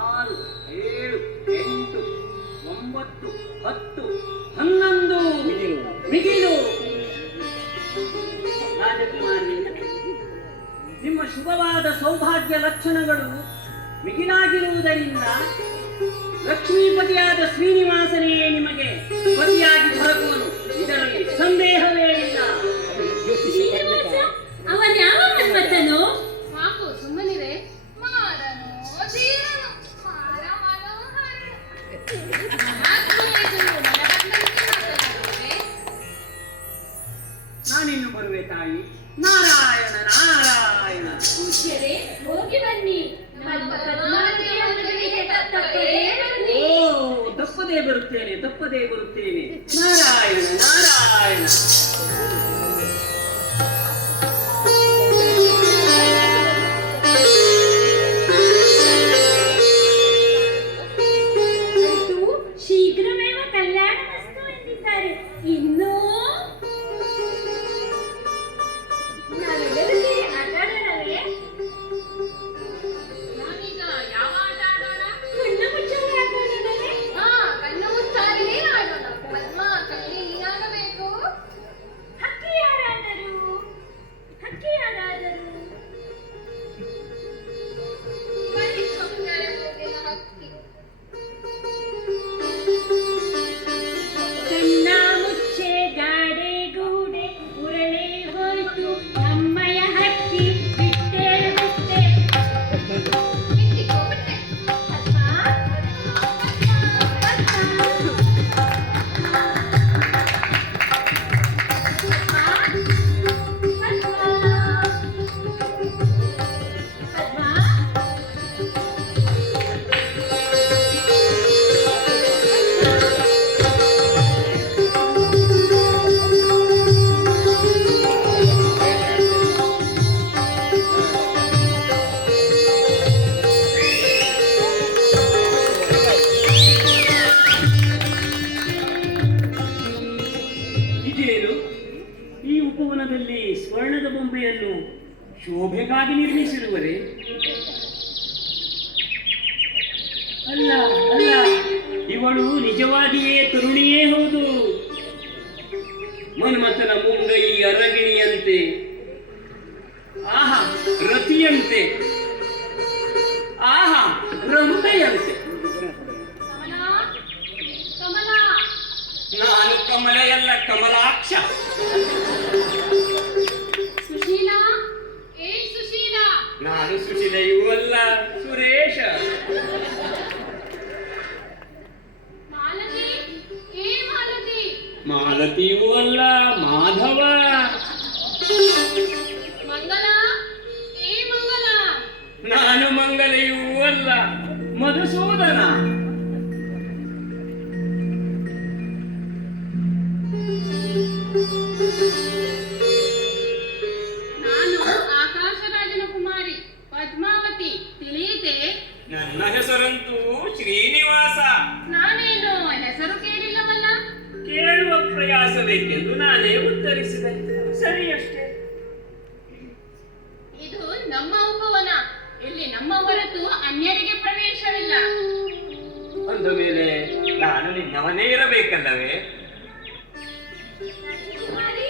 6, 7, 8, 9, 10, 11. ಮಿಗಿಲು. ರಾಜಕುಮಾರಿ, ನಿಮ್ಮ ಶುಭವಾದ ಸೌಭಾಗ್ಯ ಲಕ್ಷಣಗಳು ಮಿಗಿಲಾಗಿರುವುದರಿಂದ ಲಕ್ಷ್ಮೀಪತಿಯಾದ ಶ್ರೀನಿವಾಸನೇ ನಿಮಗೆ ಪತಿಯಾಗಿ ದೊರಕುವನು, ಇದರಲ್ಲಿ ಸಂದೇಹವೇ ಇಲ್ಲ. ಶ್ರೀನಿವಾಸ ಅವನ್ಯಾವ ಮನ್ಮಥನು? ಸಾಕು, ಸುಮ್ಮನಿರೆ. ಮಾರನು ಧೀರನು ಮಾರ ಮನೋಹರನು. ಮಹಾತ್ಮೆಯರು ಮನಬಂದಂತೆ ಮಾತನಾಡುವರೆ. ನಾನಿನ್ನು ಬರುವೆ ತಾಯಿ. ನಾರಾಯಣ ನಾರಾಯಣ. ಪೂಜ್ಯರೇ, ಹೋಗಿ ಬನ್ನಿ. ನಮ್ಮ ಪದ್ಮಾವತಿಯ ಮದುವೆಗೆ ತಪ್ಪದೇ ಬನ್ನಿ. ಓ, ತಪ್ಪದೇ ಬರುತ್ತೇನೆ, ತಪ್ಪದೇ ಬರುತ್ತೇನೆ. ನಾರಾಯಣ ನಾರಾಯಣ. ಅಂತೂ ಶೀಘ್ರಮೇವ ಕಲ್ಯಾಣಮಸ್ತು ಎಂದಿದ್ದಾರೆ. ಇನ್ನೂ ನಾವೆಲ್ಲರೂ ಸೇರಿ ಆಟಾಡೋಣವೇ? ನಾವೀಗ ಯಾವ ಆಟ ಆಡೋಣ? ಕಣ್ಣು ಮುಚ್ಚಾಲೆ ಆಟಾಡೋಣವೇ? ಹಾ, ಕಣ್ಣು ಮುಚ್ಚಾಲೆಯೇ ಆಡೋಣ. ಪದ್ಮ, ಕೈಲಿ ನೀನಾಗಬೇಕು. ಹಕ್ಕಿ ಯಾರಾದರೂ? ಹಕ್ಕಿ ಯಾರಾದರೂ? ಬರೀ ಸುಂದರ ಮೂಗಿನ ಹಕ್ಕಿ. ಕಣ್ಣ ಮುಚ್ಚೆ ಗಾಡೆ ಗೂಡೆ ಉರಳೆ ಹೋಯ್ತು ನಮ್ಮಯ ಹಕ್ಕಿ ಬಿಟ್ಟೆ ಬಿಟ್ಟೆ. ಬಿಟ್ಟಿಕೋ, ಬಿಟ್ಟೆ. ಪದ್ಮ, ಇದೇನು? ಈ ಉಪವನದಲ್ಲಿ ಸ್ವರ್ಣದ ಬೊಂಬೆಯನ್ನು ಶೋಭೆಗಾಗಿ ನಿರ್ಮಿಸಿರುವರೆ? ಅಲ್ಲ ಅಲ್ಲ, ಇವಳು ನಿಜವಾಗಿಯೇ ತರುಣಿಯೇ ಹೌದು. ಮನ್ಮಥನ ಮುಂಗೈ ಅರಗಿಣಿಯಂತೆ, ಆಹಾ ರತಿಯಂತೆ, ಆಹಾ ರಂಭೆಯಂತೆ. ಕಮಲ, ಕಮಲ. ನಾನು ಕಮಲ ಎಲ್ಲ ಕಮಲಾಕ್ಷ. ಸುಶೀಲಾ, ಏ ಸುಶೀಲಾ. ನಾನು ಸುಶೀಲೆಯೂ ಅಲ್ಲ, ಸುರೇಶ. ಮಾಲತಿ, ಏ ಮಾಲತಿ. ಮಾಲತಿಯೂ ಅಲ್ಲ, ಮಾಧವ. ಮಂಗಲ, ಏ ಮಂಗಲ. ನಾನು ಮಂಗಲೆಯೂ ಅಲ್ಲ, ಮಧುಸೂದನ. ನಾನು ಆಕಾಶರಾಜನ ಕುಮಾರಿ ಪದ್ಮಾವತಿ, ತಿಳಿಯಿತೆ? ನನ್ನ ಹೆಸರಂತೂ ಶ್ರೀನಿವಾಸ. ನಾನೇನು ಹೆಸರು ಕೇಳಿಲ್ಲವಲ್ಲ. ಕೇಳುವ ಪ್ರಯಾಸ ಬೇಕೆಂದು ನಾನೇ ಉತ್ತರಿಸಿದೆ, ಸರಿಯಷ್ಟೇ. ಇದು ನಮ್ಮ ಉಪವನ. ಇಲ್ಲಿ ನಮ್ಮ ಹೊರತು ಅನ್ಯರಿಗೆ ಪ್ರವೇಶವಿಲ್ಲ. ಅಂದ ಮೇಲೆ ನಾನು ನಿನ್ನವನೇ ಇರಬೇಕಲ್ಲವೇ? ರಾಜಕುಮಾರಿ,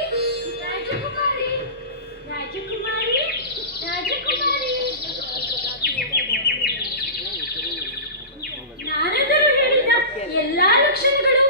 ರಾಜಕುಮಾರಿ, ರಾಜಕುಮಾರಿ, ರಾಜಕುಮಾರಿ. ನಾರದರು ಹೇಳಿದ ಎಲ್ಲಾ ಲಕ್ಷಣಗಳು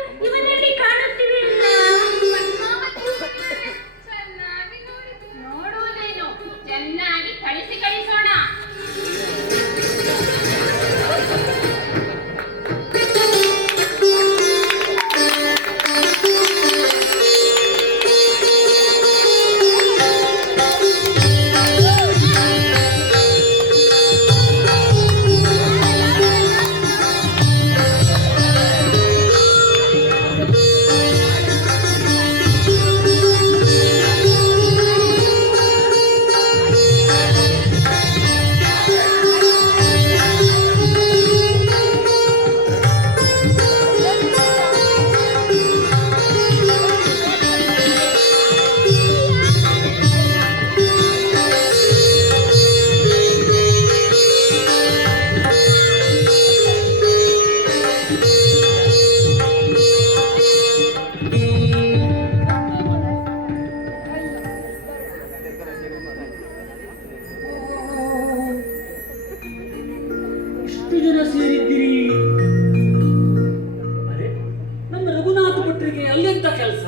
ಭಟ್ರಿಗೆ ಅಲ್ಲೆಂತ ಕೆಲಸ?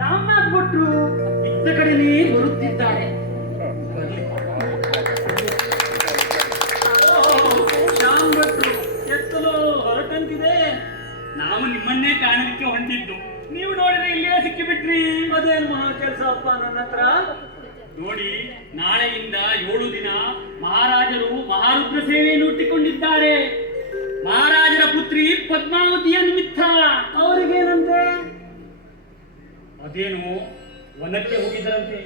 ರಾಮನಾಥ್ ಭಟ್ರು ಇದ್ದ ಕಡೆನೇ ಬರುತ್ತಿದ್ದಾರೆ. ಶ್ಯಾಮ್ ಭಟ್ರು ಎತ್ತಲು ಹೊರಟಂತಿದೆ. ನಾವು ನಿಮ್ಮನ್ನೇ ಕಾಣಲಿಕ್ಕೆ ಹೊಂದಿದ್ದು, ನೀವು ನೋಡಿದ್ರೆ ಇಲ್ಲೇ ಸಿಕ್ಕಿಬಿಟ್ರಿ. ಅದೇನು ಮಹಾ ಕೆಲಸ ಅಪ್ಪ ನನ್ನ ಹತ್ರ? ನೋಡಿ, ನಾಳೆಯಿಂದ 7 ದಿನ ಮಹಾರಾಜರು ಮಹಾರುದ್ರ ಸೇವೆಯನ್ನು ಹುಟ್ಟಿಕೊಂಡಿದ್ದಾರೆ. ಮಹಾರಾಜರ ಪುತ್ರಿ ಪದ್ಮಾವತಿಯ ನಿಮಿತ್ತ. ಅವರಿಗೇನಂತೆ? ಅದೇನು ವನಕ್ಕೆ ಹೋಗಿದ್ದರಂತೆ.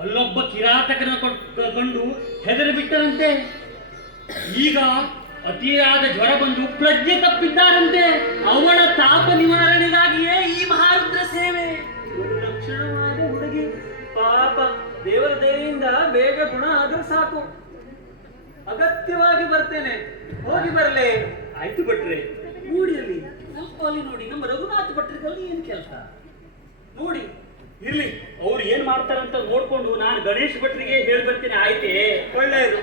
ಅಲ್ಲೊಬ್ಬ ಕಿರಾತಕನ ಕಂಡು ಹೆದರಿ ಬಿಟ್ಟರಂತೆ. ಈಗ ಅತಿಯಾದ ಜ್ವರ ಬಂದು ಪ್ರಜ್ಞೆ ತಪ್ಪಿದ್ದಾರಂತೆ. ಅವಳ ತಾಪ ನಿವಾರಣೆಗಾಗಿಯೇ ಈ ಮಹಾರುದ್ರ ಸೇವೆ. ಲಕ್ಷಣವಾದ ಹುಡುಗಿ, ಪಾಪ, ದೇವರ ದಯೆಯಿಂದ ಬೇಗ ಗುಣ ಆದ್ರೂ ಸಾಕು. ಅಗತ್ಯವಾಗಿ ಬರ್ತೇನೆ, ಹೋಗಿ ಬರಲೇ. ಆಯ್ತು ಭಟ್ರೆ, ಮೂಡಿಯಲ್ಲಿ ಸ್ವಲ್ಪ ಅಲ್ಲಿ ನೋಡಿ, ನಮ್ಮ ರಘುನಾಥ್ ಭಟ್ರಿದಲ್ಲಿ ಏನ್ ಕೆಲಸ ನೋಡಿ. ಇರ್ಲಿ, ಅವ್ರು ಏನ್ ಮಾಡ್ತಾರಂತ ನೋಡ್ಕೊಂಡು ನಾನು ಗಣೇಶ್ ಭಟ್ರಿಗೆ ಹೇಳಿ ಬರ್ತೇನೆ. ಆಯ್ತೇ? ಒಳ್ಳೆಯದು.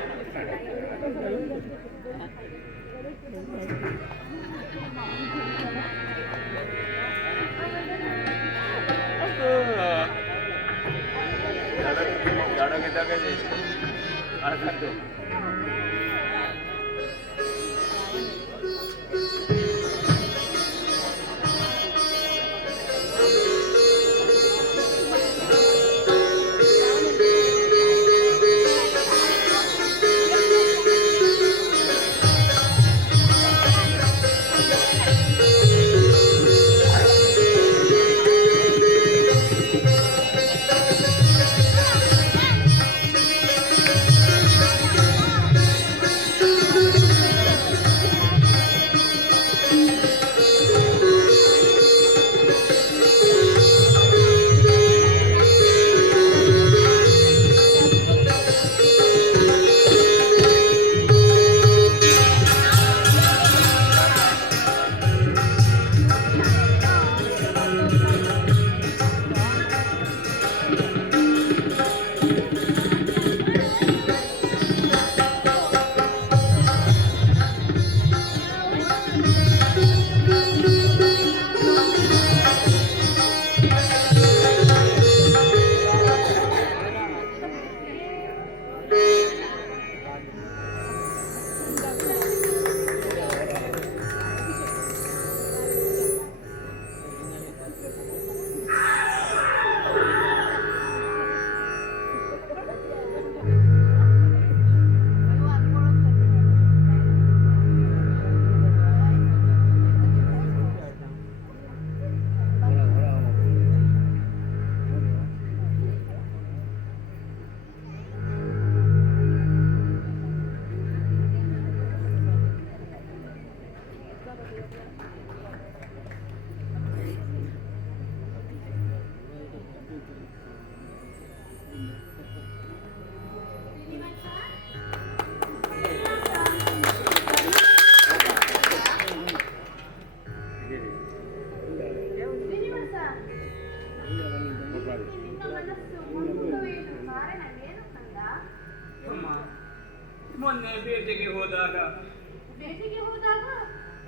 ಮೊನ್ನೆ ಬೇಟೆಗೆ ಹೋದಾಗ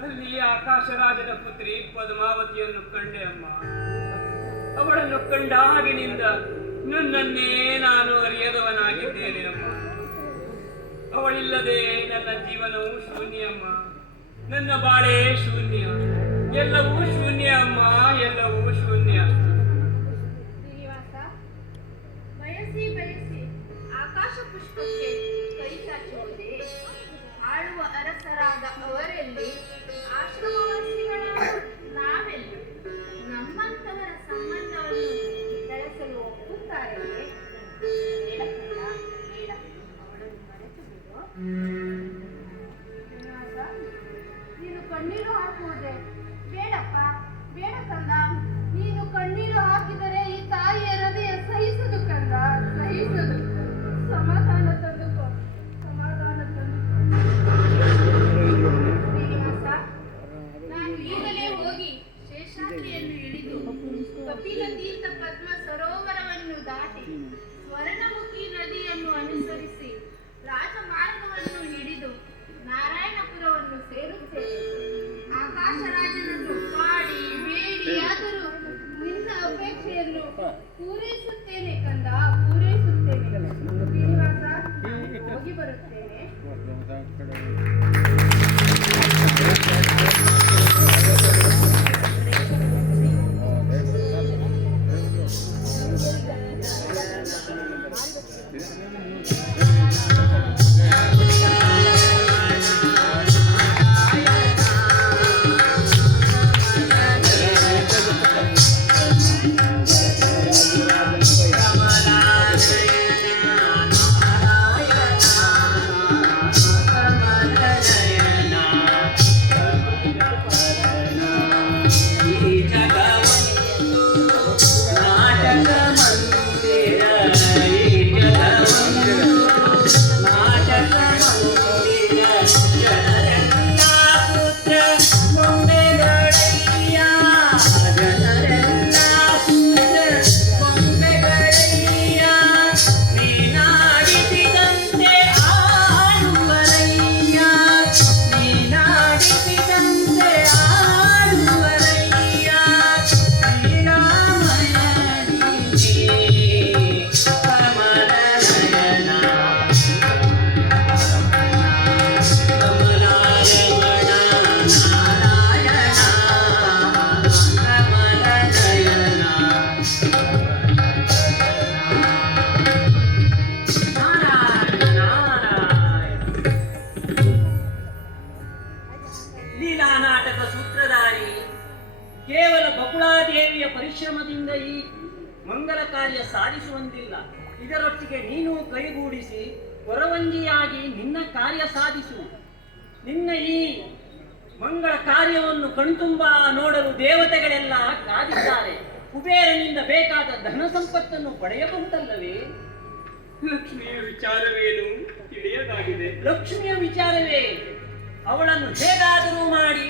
ಅಲ್ಲಿ ಆಕಾಶರಾಜನ ಪುತ್ರಿ ಪದ್ಮಾವತಿಯನ್ನು ಕಂಡೆ ಅಮ್ಮ. ಅವಳನ್ನು ಕಂಡ ಹಾಗಿನಿಂದ ನನ್ನನ್ನೇ ನಾನು ಅರಿಯದವನಾಗಿದ್ದೇನೆ ಅಮ್ಮ. ಅವಳಿಲ್ಲದೆ ನನ್ನ ಜೀವನವು ಶೂನ್ಯ ಅಮ್ಮ. ನನ್ನ ಬಾಳೆ ಶೂನ್ಯ, ಎಲ್ಲವೂ ಶೂನ್ಯ ಅಮ್ಮ, ಎಲ್ಲವೂ ಶೂನ್ಯ. ಬಯಸಿ ಬಯಸಿ ಆಕಾಶ ಪುಷ್ಪಕ್ಕೆ ಕೈ ಚಾಚುವುದೇ? ಆಳುವ ಅರಸರಾದ ಅವರೆಲ್ಲಿ, ಆಶ್ರಮವಾಸಿಗಳಾದ ನಾವೆಲ್ಲಿ ನಮ್ಮಂತವರ ಸಂಬಂಧವನ್ನು ಬೆಳೆಸಲು ಒಪ್ಪುತ್ತಾರೆಯೇ? ಬೇಡ ಕಂದ, ಬೇಡ, ಅವಳನ್ನು ಮರೆತು ಬಿಡು. ನೀನು ಕಣ್ಣೀರು ಹಾಕುವುದೇ? ಬೇಡಪ್ಪ, ಬೇಡ ಕಂದ. ನೀನು ಕಣ್ಣೀರು ಹಾಕಿದರೆ ಈ ತಾಯಿಯ ಹೃದಯ ಸಹಿಸದು ಕಂದ, ಸಹಿಸದು. ಸಮಾಧಾನ ತಂದುಕೋ, ಸಮಾಧಾನ ತಂದುಕೋ ಶ್ರೀನಿವಾಸ. ಜನರೆಲ್ಲ ಪುತ್ರ ಗೊಂಬೆಗಳಯ್ಯ ಜನರೆಲ್ಲ ಪುತ್ರ ಗೊಂಬೆಗಳಯ್ಯ ನೀನಾಡಿಸಿದಂತೆ ಆಡುವರಯ್ಯ ನೀನಾಡಿಸಿದಂತೆ ಆಡುವರಯ್ಯ ಲೀಲಾ ನಾಟಕ ಸೂತ್ರಧಾರಿ ಕೇವಲ ಬಕುಳಾದೇವಿಯ ಪರಿಶ್ರಮದಿಂದ ಈ ಮಂಗಲ ಕಾರ್ಯ ಸಾಧಿಸುವಂತಿಲ್ಲ. ಇದರೊಟ್ಟಿಗೆ ನೀನು ಕೈಗೂಡಿಸಿ ಕೊರವಂಜಿಯಾಗಿ ನಿನ್ನ ಕಾರ್ಯ ಸಾಧಿಸು. ನಿನ್ನ ಈ ಮಂಗಳ ಕಾರ್ಯವನ್ನು ಕಣ್ತುಂಬ ನೋಡಲು ದೇವತೆಗಳೆಲ್ಲ ಕಾದಿದ್ದಾರೆ. ಕುಬೇರನಿಂದ ಬೇಕಾದ ಧನ ಸಂಪತ್ತನ್ನು ಪಡೆಯಬಹುದಲ್ಲವೇ? ಲಕ್ಷ್ಮಿಯ ವಿಚಾರವೇನು ತಿಳಿಯದಾಗಿದೆ. ಲಕ್ಷ್ಮಿಯ ವಿಚಾರವೇ? ಅವಳನ್ನು ಹೇಗಾದರೂ ಮಾಡಿ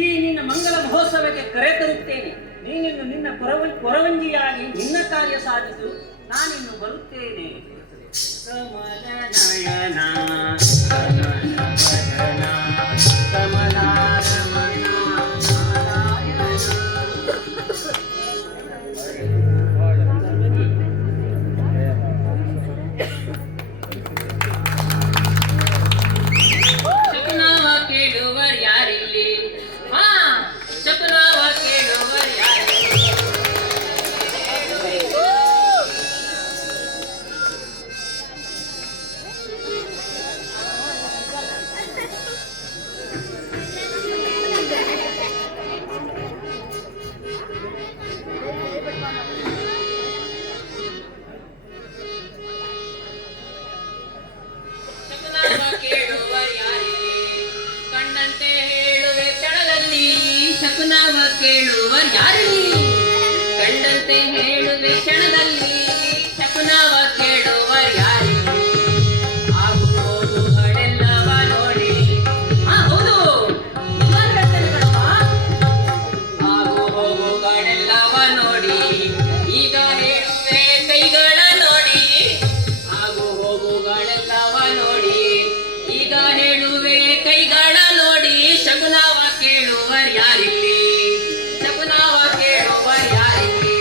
ಈ ನಿನ್ನ ಮಂಗಲ ಮಹೋತ್ಸವಕ್ಕೆ ಕರೆತರುತ್ತೇನೆ. ನೀನಿನ್ನು ನಿನ್ನ ಕೊರವಂಜಿಯಾಗಿ ನಿನ್ನ ಕಾರ್ಯ ಸಾಧಿಸು. ನಾನಿನ್ನು ಬರುತ್ತೇನೆ. ಕಮಲ ನಯನ ಕಮಲ ರಮಣ ಶಕುನವ ಕೇಳುವರ್ ಯಾರಿಲ್ಲಿ? ಹಾ, ಶಕುನವ ಕೇಳುವರ್ ಯಾರಿಲ್ಲಿ? ಶಕುನವ ಕೇಳುವರ್ ಯಾರಿಲ್ಲಿ? ಕಂಡಂತೆ ಹೇಳುವೆ ಕ್ಷಣದಲ್ಲಿ. ಶಕುನವ ಕೇಳುವರ್ ಯಾರಿಲ್ಲಿ? ಕಂಡಂತೆ ಹೇಳುವೆ ಕ್ಷಣದಲ್ಲಿ. ಶಕುನವ ಕೇಳುವರ್ ಯಾರಿಲ್ಲಿ? ಆಗು ಹೋಗುಗಳೆಲ್ಲವ ನೋಡಿ. ಹಾ, ಹೌದು, ನಿಜವಾದ ಹೇಳ್ತೇನೆ ಕಣವ್ವ. ಆಗು ಹೋಗುಗಳೆಲ್ಲವ ನೋಡಿ. ಈಗ ಹೇಳುವೆ ಕೈಗಳ ನೋಡಿ. ಆಗು ಹೋಗುಗಳೆಲ್ಲವ ನೋಡಿ. ಈಗ ಹೇಳುವೆ ಕೈಗಳ ನೋಡಿ. ಶಕುನವ ಕೇಳುವರ್ ಯಾರಿಲ್ಲಿ? ಶಕುನವ ಕೇಳುವರ್ ಯಾರಿಲ್ಲಿ?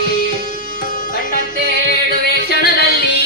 ಕಂಡಂತೆ ಹೇಳುವೆ ಕ್ಷಣದಲ್ಲಿ.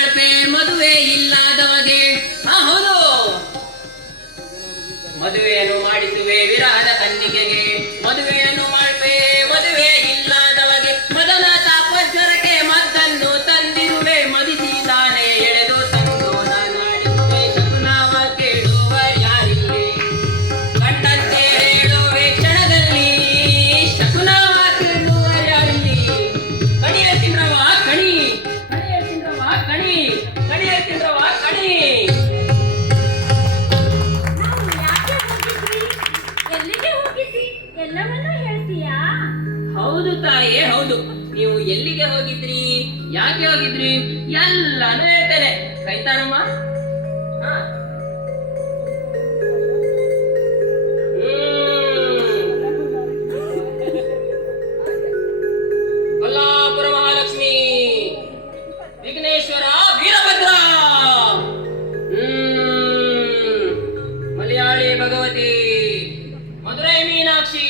ಮಾಡ್ಪೆ ಮದುವೆ ಇಲ್ಲದವಗೆ. ಹೌದು, ಮದುವೆಯನ್ನು ಮಾಡಿಸುವೆ ವಿರಹದ ಕನ್ನಿಕೆಗೆ. ಮದುವೆಯನ್ನು ಮಾಡ್ಪೆ ಮದುವೆ ಇಲ್ಲದವಗೆ. ಮದನ ತಾಪಜ್ವರಕ್ಕೆ ಮದ್ದನ್ನು ತಂದಿರುವೆ. ಮದಿಸಿದಾನೆ ಎಳೆದು ತಂದು ನಾಡಿಸುವೆ. ಶಕುನವ ಕೇಳುವ ಯಾರಿಲ್ಲಿ, ಕಂಡಂತೆ ಹೇಳುವೆ ಕ್ಷಣದಲ್ಲಿ. ಶಕುನವ ಕೇಳುವ ಯಾರಿಲ್ಲಿ. ಕಣಿಯ ತಿಂದ್ರವ ಕಣಿ, ಕಣಿಯ ತಿಂದ್ರವ ಕಣಿ, ಕಣಿಯ ತಿಂದ್ರವ ಕಣಿ. ನಾವು ಯಾಕೆ ಹೋಗಿದ್ವಿ, ಎಲ್ಲಿಗೆ ಹೋಗಿದ್ವಿ ಎಲ್ಲವನ್ನೂ ಹೇಳ್ತೀಯಾ? ಹೌದು ತಾಯಿಯೇ ಹೌದು. ನೀವು ಎಲ್ಲಿಗೆ ಹೋಗಿದ್ರಿ, ಯಾಕೆ ಹೋಗಿದ್ರಿ, ಎಲ್ಲಾನು ಹೇಳ್ತೇನೆ. ಕೈತಾರಮ್ಮ. ಹಾ. ಕೊಲ್ಲಾಪುರ ಮಹಾಲಕ್ಷ್ಮಿ, ವಿಘ್ನೇಶ್ವರ, ವೀರಭದ್ರ, ಮಲಯಾಳಿ ಭಗವತಿ, ಮಧುರೈ ಮೀನಾಕ್ಷಿ,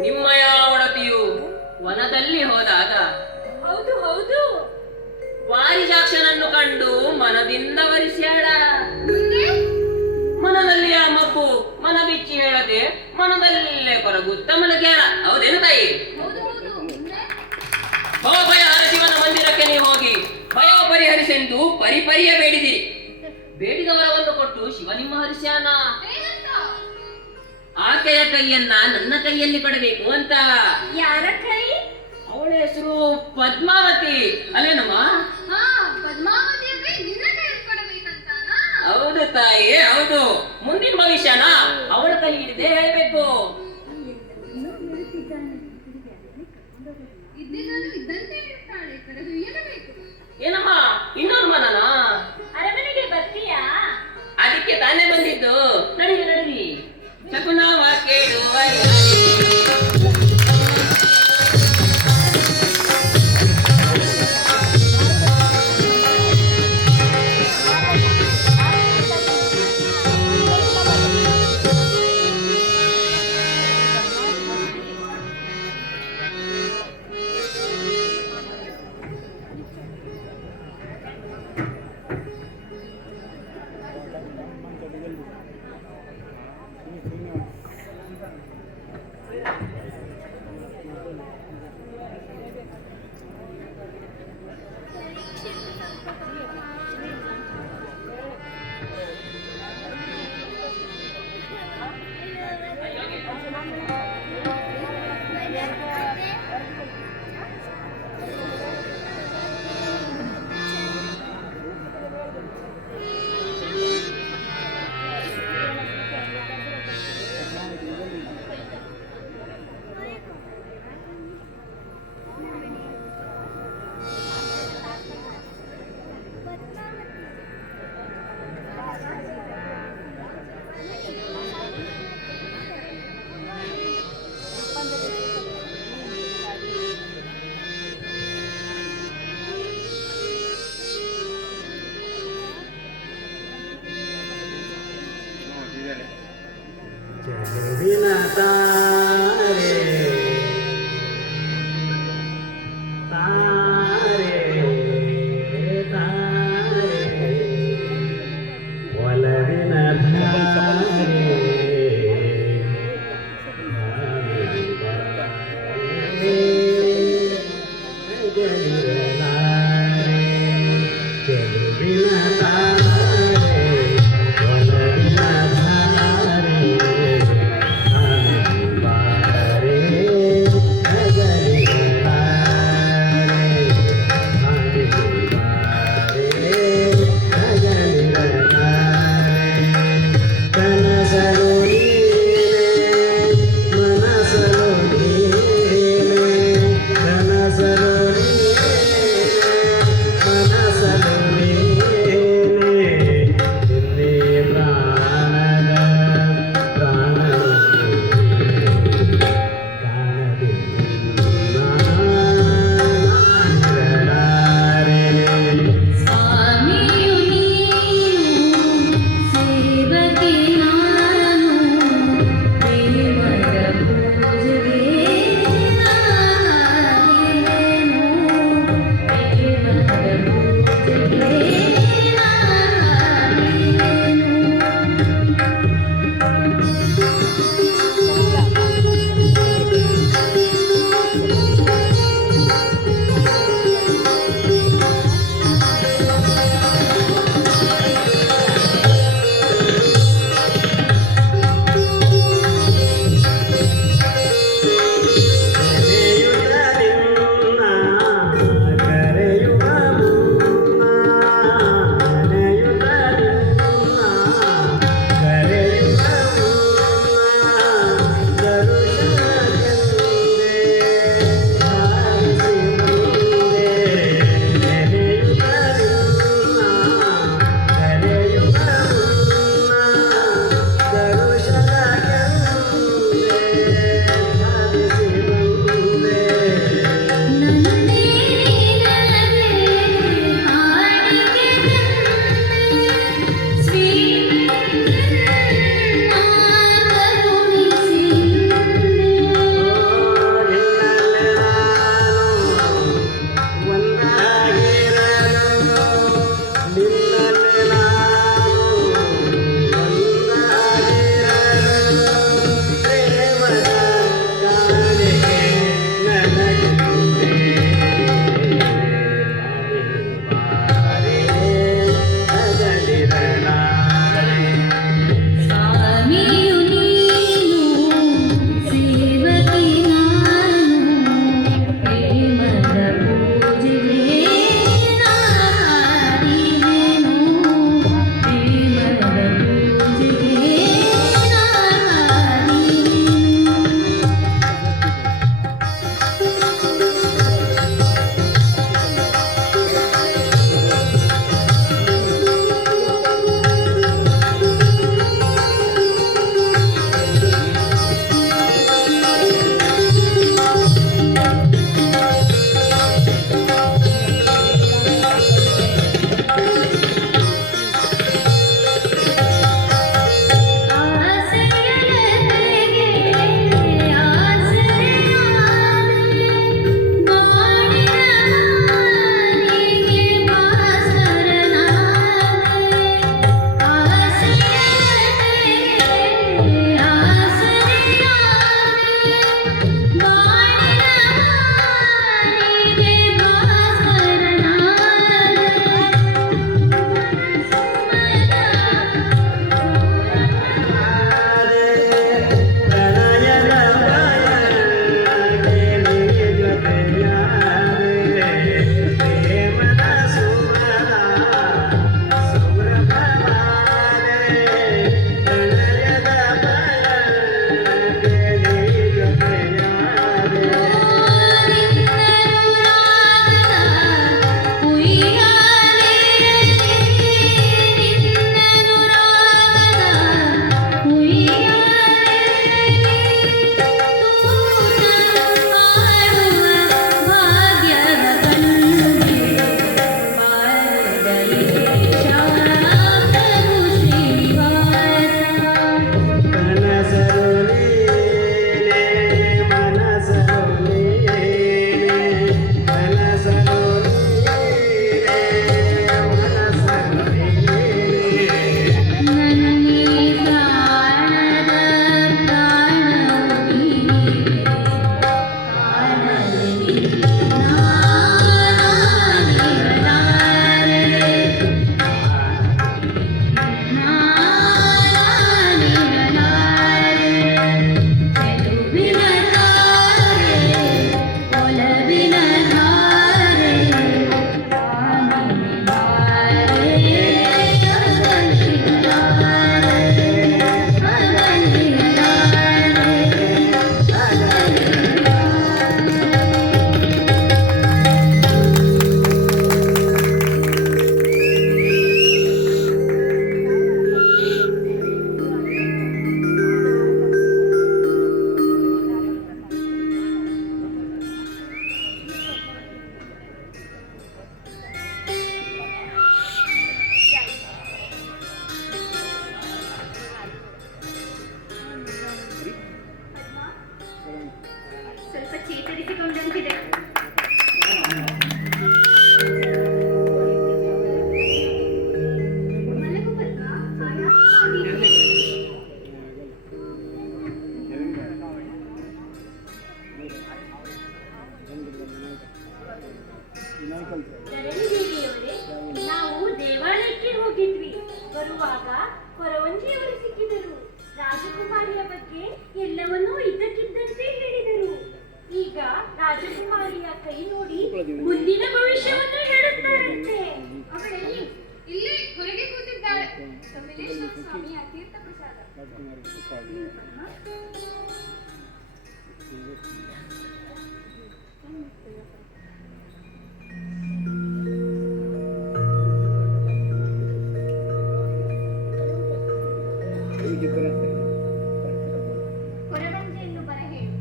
ನಿಮ್ಮಯ ಒಡತಿಯು ವನದಲ್ಲಿ ಹೋದಾಗ ಹೌದು ಹೌದು. ವಾರಿಜಾಕ್ಷನನ್ನು ಕಂಡು ಮನದಿಂದ ವರಿಸ್ಯಾಡ. ಮುಂದೆ ಮನದಲ್ಲಿ ಆ ಮಬ್ಬು ಮನ ಬಿಚ್ಚಿ ಹೇಳದೆ ಮನದಲ್ಲೇ ಕೊರಗುತ್ತ ಮಲಗ್ಯಾಳ. ಹೌದೇನು ತಾಯಿ? ಹೌದು ಹೌದು. ಮುಂದೆ ಭಯ ಹರಶಿವನ ಮಂದಿರಕ್ಕೆ ನೀವು ಹೋಗಿ ಭಯ ಪರಿಹರಿಸೆಂದು ಪರಿಪರಿಯ ಬೇಡಿದಿರಿ. ಬೇಡಿದವರವನ್ನು ಕೊಟ್ಟು ಶಿವ ನಿಮ್ಮ ಹರಿಸ್ಯಾನ. ಏನಂತ? ಆಕೆಯ ಕೈಯನ್ನ ನನ್ನ ಕೈಯಲ್ಲಿ ಕೊಡಬೇಕು ಅಂತ. ಯಾರ ಕೈ? ಅವಳ ಹೆಸರು ಪದ್ಮಾವತಿ ಅಲ್ಲೇನಮ್ಮ? ಹಾ, ಪದ್ಮಾವತಿಯ ಕೈ ನಿನ್ನ ಕೈಯಲ್ಲಿ ಕೊಡಬೇಕಂತಾನಾ? ಹೌದು ತಾಯಿ ಹೌದು. ಮುಂದಿನ ಭವಿಷ್ಯನ ಅವಳ ಕೈ ಹಿಡಿದೇ ಹೇಳ್ಬೇಕು. ಇದ್ದಿದ್ದನ್ನು ಇದ್ದಂತೆ ಇರ್ತಾಳೆ, ಕರೆದೊಯ್ಯಲೇಬೇಕು. ಏನಮ್ಮ ಇನ್ನೊಂದು ಮನನ? ಅರಮನೆಗೆ ಬರ್ತೀಯಾ? ಅದಕ್ಕೆ ತಾನೇ ಬಂದಿದ್ದು. ನಡೀರಿ ನಡೀರಿ. ಶಕುನವ ಕೇಳುವ ಯಾರಿಲ್ಲಿ. ಸ್ವಲ್ಪ ಚೇತರಿಸಿಕೊಂಡಂತಿದೆ. ಮಲಗು ಪದ್ಮ, ಆರಾಮಾಗಿ. ಧರಣಿದೇವಿಯವರೇ, ನಾವು ದೇವಾಲಯಕ್ಕೆ ಹೋಗಿದ್ವಿ. ಬರುವಾಗ ಕೊರವಂಜಿಯವರು ಸಿಕ್ಕಿದರು. ರಾಜಕುಮಾರಿಯ ಬಗ್ಗೆ ಎಲ್ಲವನ್ನೂ ಇದ್ದಕ್ಕಿದ್ದಂತೆ ಹೇಳಿದರು. ಈಗ ರಾಜಕುಮಾರಿಯ ಕೈ ನೋಡಿ ಮುಂದಿನ ಭವಿಷ್ಯವನ್ನು ಹೇಳುತ್ತಾರಂತೆ. ಅವಳಲ್ಲಿ ಇಲ್ಲೇ ಹೊರಗೆ ಕೂತಿದ್ದಾಳೆ. ಕಪಿಲೇಶ್ವರ ಸ್ವಾಮಿಯ ತೀರ್ಥ ಪ್ರಸಾದ. ಕೊರವಂಜಿಯನ್ನು ಬರಹೇಳು.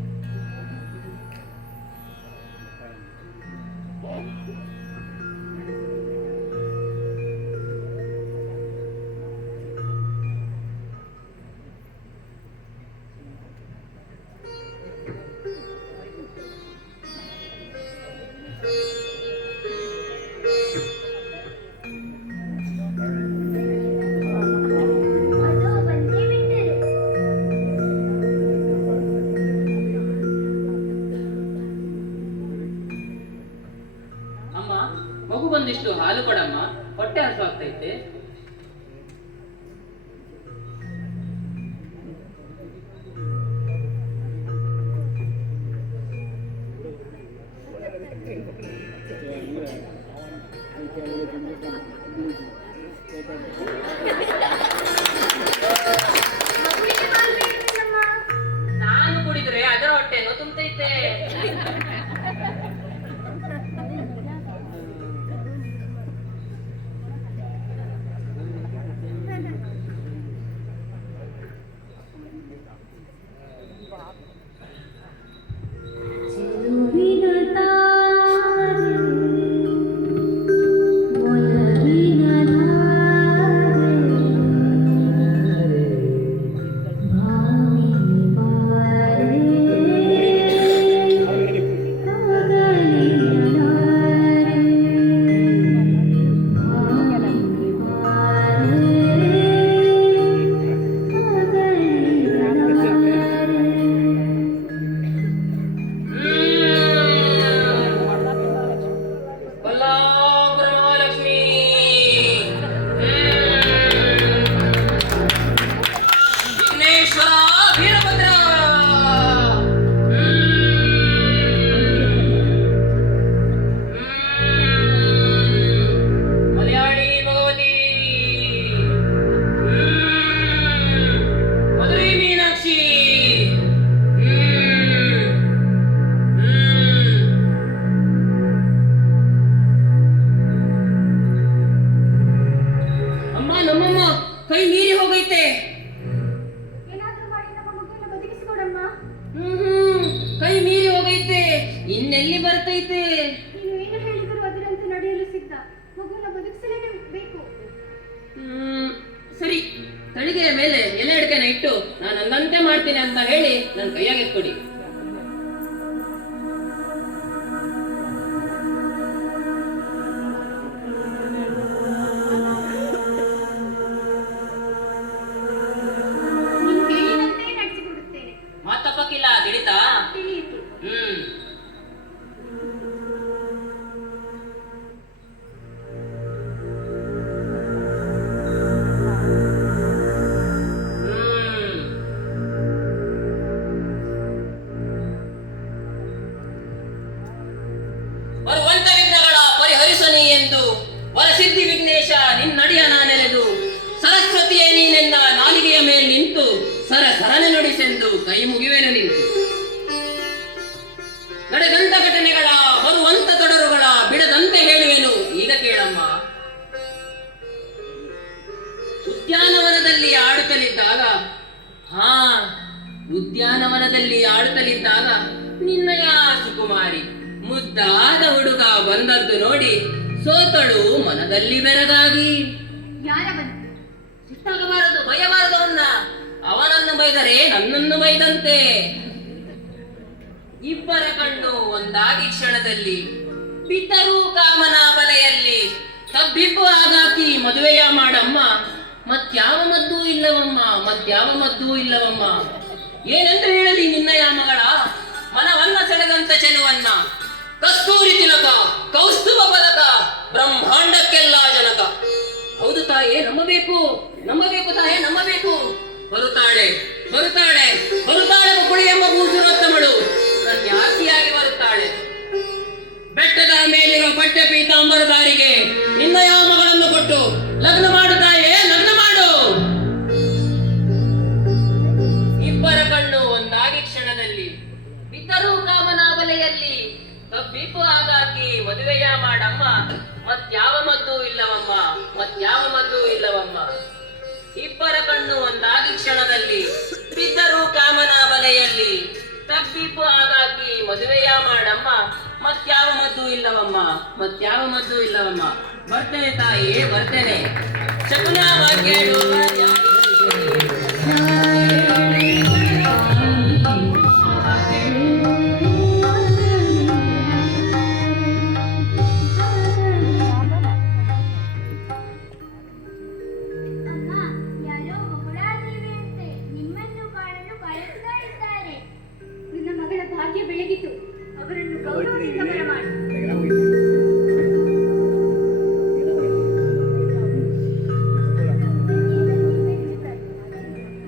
ಅದು ಬಂದೇ ಬಿಟ್ಟರು. ಅಮ್ಮ, ಮಗು ಬಂದಿಷ್ಟು ಹಾಲು ಕೊಡಮ್ಮ, ಹೊಟ್ಟೆ ಹಸುವಾಗ್ತೈತೆ. ಮಗುವಿಗೆ ಹಾಲು ಬೇಕಿಲ್ಲಮ್ಮ. ನಾನು ಕುಡಿದ್ರೆ ಅದರ ಹೊಟ್ಟೆನೂ ತುಂಬತೈತೆ. ಚೆಲುವಿನ ತಾರೆ, ಒಲವಿನ ಧಾರೆ, ಭಾಮಿನಿ ಬಾರೆ, ಹಗಲಿನ ಧಾರೆ, ಭಾಮಿನಿ ಬಾರೆ, ಹಗಲಿನ ಧಾರೆ. ಕೊಲ್ಲಾಪುರ ಮಹಾಲಕ್ಷ್ಮಿ. ವಿಘ್ನೇಶ್ವರ ವೀರಭದ್ರ. ಮಲಯಾಳಿ ಭಗವತಿ. ಮಧುರೈ ಮೀನಾಕ್ಷಿ. ಅಮ್ಮ, ನಮ್ಮಮ್ಮ ಕೈ ಮೀರಿ ಹೋಗೈತೆ. ಏನಾದ್ರೂ ಮಾಡಿ ನಮ್ಮ ಮಗುವನ್ನು ಬದುಕಿಸಿಕೊಡಮ್ಮ. ಕೈ ಮೀರಿ ಹೋಗೈತೆ. ಇನ್ನೆಲ್ಲಿ ಬರ್ತೈತೆ? ನೀನು ಏನು ಹೇಳಿದರೂ ಅದರಂತೆ ನಡೆಯಲು ಸಿದ್ಧ. ಮಗುವನ್ನು ಬದುಕಿಸಲೇಬೇಕು. ಸರಿ, ತಳಿಗೆಯ ಮೇಲೆ ಎಲೆ ಅಡಿಕೆನ ಇಟ್ಟು ನಾನು ಅಂದಂತೆ ಮಾಡ್ತೀನಿ ಅಂತ ಹೇಳಿ ನನ್ನ ಕೈಯಾಗ ಎತ್ಕೊಡಿ. ನೀನು ಹೇಳಿದಂತೆ ನಡೆಸಿಕೊಡುತ್ತೇನೆ. ಮಾತಪ್ಪಕ್ಕಿಲ್ಲ, ತಿಳಿತಾ? ತಿಳಿಯಿತು. ಹ್ಮ್ ಬರುವಂತ ವಿಘ್ನಗಳ ಪರಿಹರಿಸನಿ ಎಂದು ವರಸಿದ್ಧಿ ವಿಘ್ನೇಶ ನಿನ್ನಡಿಯ ನಾನೆಲೆದು, ಸರಸ್ವತಿಯೇ ನೀನೆನ್ನ ನಾಲಿಗೆಯ ಮೇಲೆ ನಿಂತು ಸರಸರನೆ ನುಡಿಸೆಂದು ಕೈ ಮುಗಿವೆನು ನಿಂತು. ನಡೆದಂತ ಘಟನೆಗಳ ಬರುವಂತ ತೊಡರುಗಳ ಬಿಡದಂತೆ ಹೇಳುವೆನು ಈಗ ಕೇಳಮ್ಮ. ಉದ್ಯಾನವನದಲ್ಲಿ ಆಡುತ್ತಲಿದ್ದಾಗ ನಿನ್ನಯ ಸುಕುಮಾರಿ ಮುದ್ದಾದ ಹುಡುಗ ಬಂದದ್ದು ನೋಡಿ ಸೋತಳು ಮನದಲ್ಲಿ ಬೆರಗಾಗಿ. ಯಾರ ಬಂತು? ಸಿಟ್ಟಾಗಬಾರದು, ಬಯಬಾರದು ಅವನ್ನ. ಅವನನ್ನು ಬೈದರೆ ನನ್ನನ್ನು ಬೈದಂತೆ. ಇಬ್ಬರ ಕಣ್ಣು ಒಂದಾಗಿ ಕ್ಷಣದಲ್ಲಿ ಬಿದ್ದರೂ ಕಾಮನ ಬಲೆಯಲ್ಲಿ ತಬ್ಬಿಬ್ಬು ಆಗಾಕಿ ಮದುವೆಯ ಮಾಡಮ್ಮ ಮತ್ಯಾವ ಮದ್ದೂ ಇಲ್ಲವಮ್ಮ ಮತ್ಯಾವ ಮದ್ದೂ ಇಲ್ಲವಮ್ಮ. ಏನೆಂದು ಹೇಳಲಿ ನಿನ್ನಯ ಮಗಳ ಮನವನ್ನ ಸೆಳೆದಂತ ಚೆಲುವನ್ನ ಕಸ್ತೂರಿ ತಿಲಕ ಕೌಸ್ತುಭ ಬಲಕ ಬ್ರಹ್ಮಾಂಡಕ್ಕೆಲ್ಲ ಜನಕ. ಹೌದು ತಾಯೇ ನಂಬಬೇಕು ನಂಬಬೇಕು ತಾಯೇ ನಂಬಬೇಕು. ಬರುತ್ತಾಳೆ ಬರುತ್ತಾಳೆ ಬರುತ್ತಾಳೆ ಬುಕುಳಿ ಎಂಬ ಭೂಸುರೋತ್ತಮಳು ಪ್ರತ್ಯಾರ್ಥಿಯಾಗಿ ಬರುತ್ತಾಳೆ. ಬೆಟ್ಟದ ಮೇಲಿರುವ ಪಠ್ಯ ಪೀತಾಂಬರದಾರಿಗೆ ನಿನ್ನಯ ಮಗಳನ್ನು ಕೊಟ್ಟು ಲಗ್ನ ಮಾಡು ತಾಯೇ ಲಗ್ನ ಮಾಡು. ಇಬ್ಬರ ಕಣ್ಣು ಒಂದಾಗಿ ಕ್ಷಣದಲ್ಲಿ ಬಿದ್ದರೂ ಕಾಮನ ಬಲೆಯಲ್ಲಿ ತಬ್ಬಿಬ್ಬು ಆಗಾಕಿ ಮದುವೆಯ ಮಾಡಮ್ಮ ಮತ್ಯಾವ ಮದ್ದೂ ಇಲ್ಲವಮ್ಮ ಮತ್ಯಾವ ಮದ್ದೂ ಇಲ್ಲವಮ್ಮ. ಇಬ್ಬರ ಕಣ್ಣು ಒಂದಾಗಿ ಕ್ಷಣದಲ್ಲಿ ಬಿದ್ದರೂ ಕಾಮನ ಬಲೆಯಲ್ಲಿ ತಬ್ಬಿಬ್ಬು ಆಗಾಕಿ ಮದುವೆಯ ಮಾಡಮ್ಮ ಮತ್ಯಾವ ಮದ್ದೂ ಇಲ್ಲವಮ್ಮ ಮತ್ಯಾವ ಮದ್ದೂ ಇಲ್ಲವಮ್ಮ. ಬರ್ತೇನೆ ತಾಯಿಯೇ ಬರ್ತೇನೆ. ಶಕುನವ ಕೇಳುವ ಅಮ್ಮ, ಯಾರೋ ಮಕ್ಕಳಾಗಿವೆಯಂತೆ. ನಿಮ್ಮನ್ನು ಕಾಣಲು ಕಾಯುತ್ತಾ ಇದ್ದಾರೆ. ನಿನ್ನ ಮಗಳ ಭಾಗ್ಯ ಬೆಳಗಿತು. ಅವರನ್ನು ಗೌರವದಿಂದ ಬರಮಾಡು.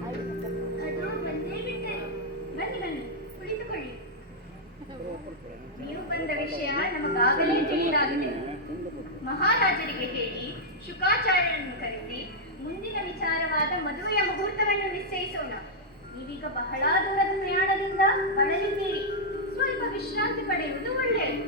ಅದು ಬಂದೇ ಬಿಟ್ಟೆ. ಬನ್ನಿ ಬನ್ನಿ, ಕುಳಿತುಕೊಳ್ಳಿ. ನೀವು ಬಂದ ವಿಷಯ ನಮಗಾಗಲೇ ತಿಳಿದಾಗಿದೆ. ಮಹಾರಾಜರಿಗೆ ಹೇಳಿ ಶುಕಾಚಾರ್ಯರನ್ನು ಕರೆಸಿ ಮುಂದಿನ ವಿಚಾರವಾದ ಮದುವೆಯ ಮುಹೂರ್ತವನ್ನು ನಿಶ್ಚಯಿಸೋಣ. ನೀವೀಗ ಬಹಳ ದೂರದ ಪ್ರಯಾಣದಿಂದ ಬಳಲಿದ್ದೀರಿ. ಸ್ವಲ್ಪ ವಿಶ್ರಾಂತಿ ಪಡೆಯುವುದು ಒಳ್ಳೆಯದು.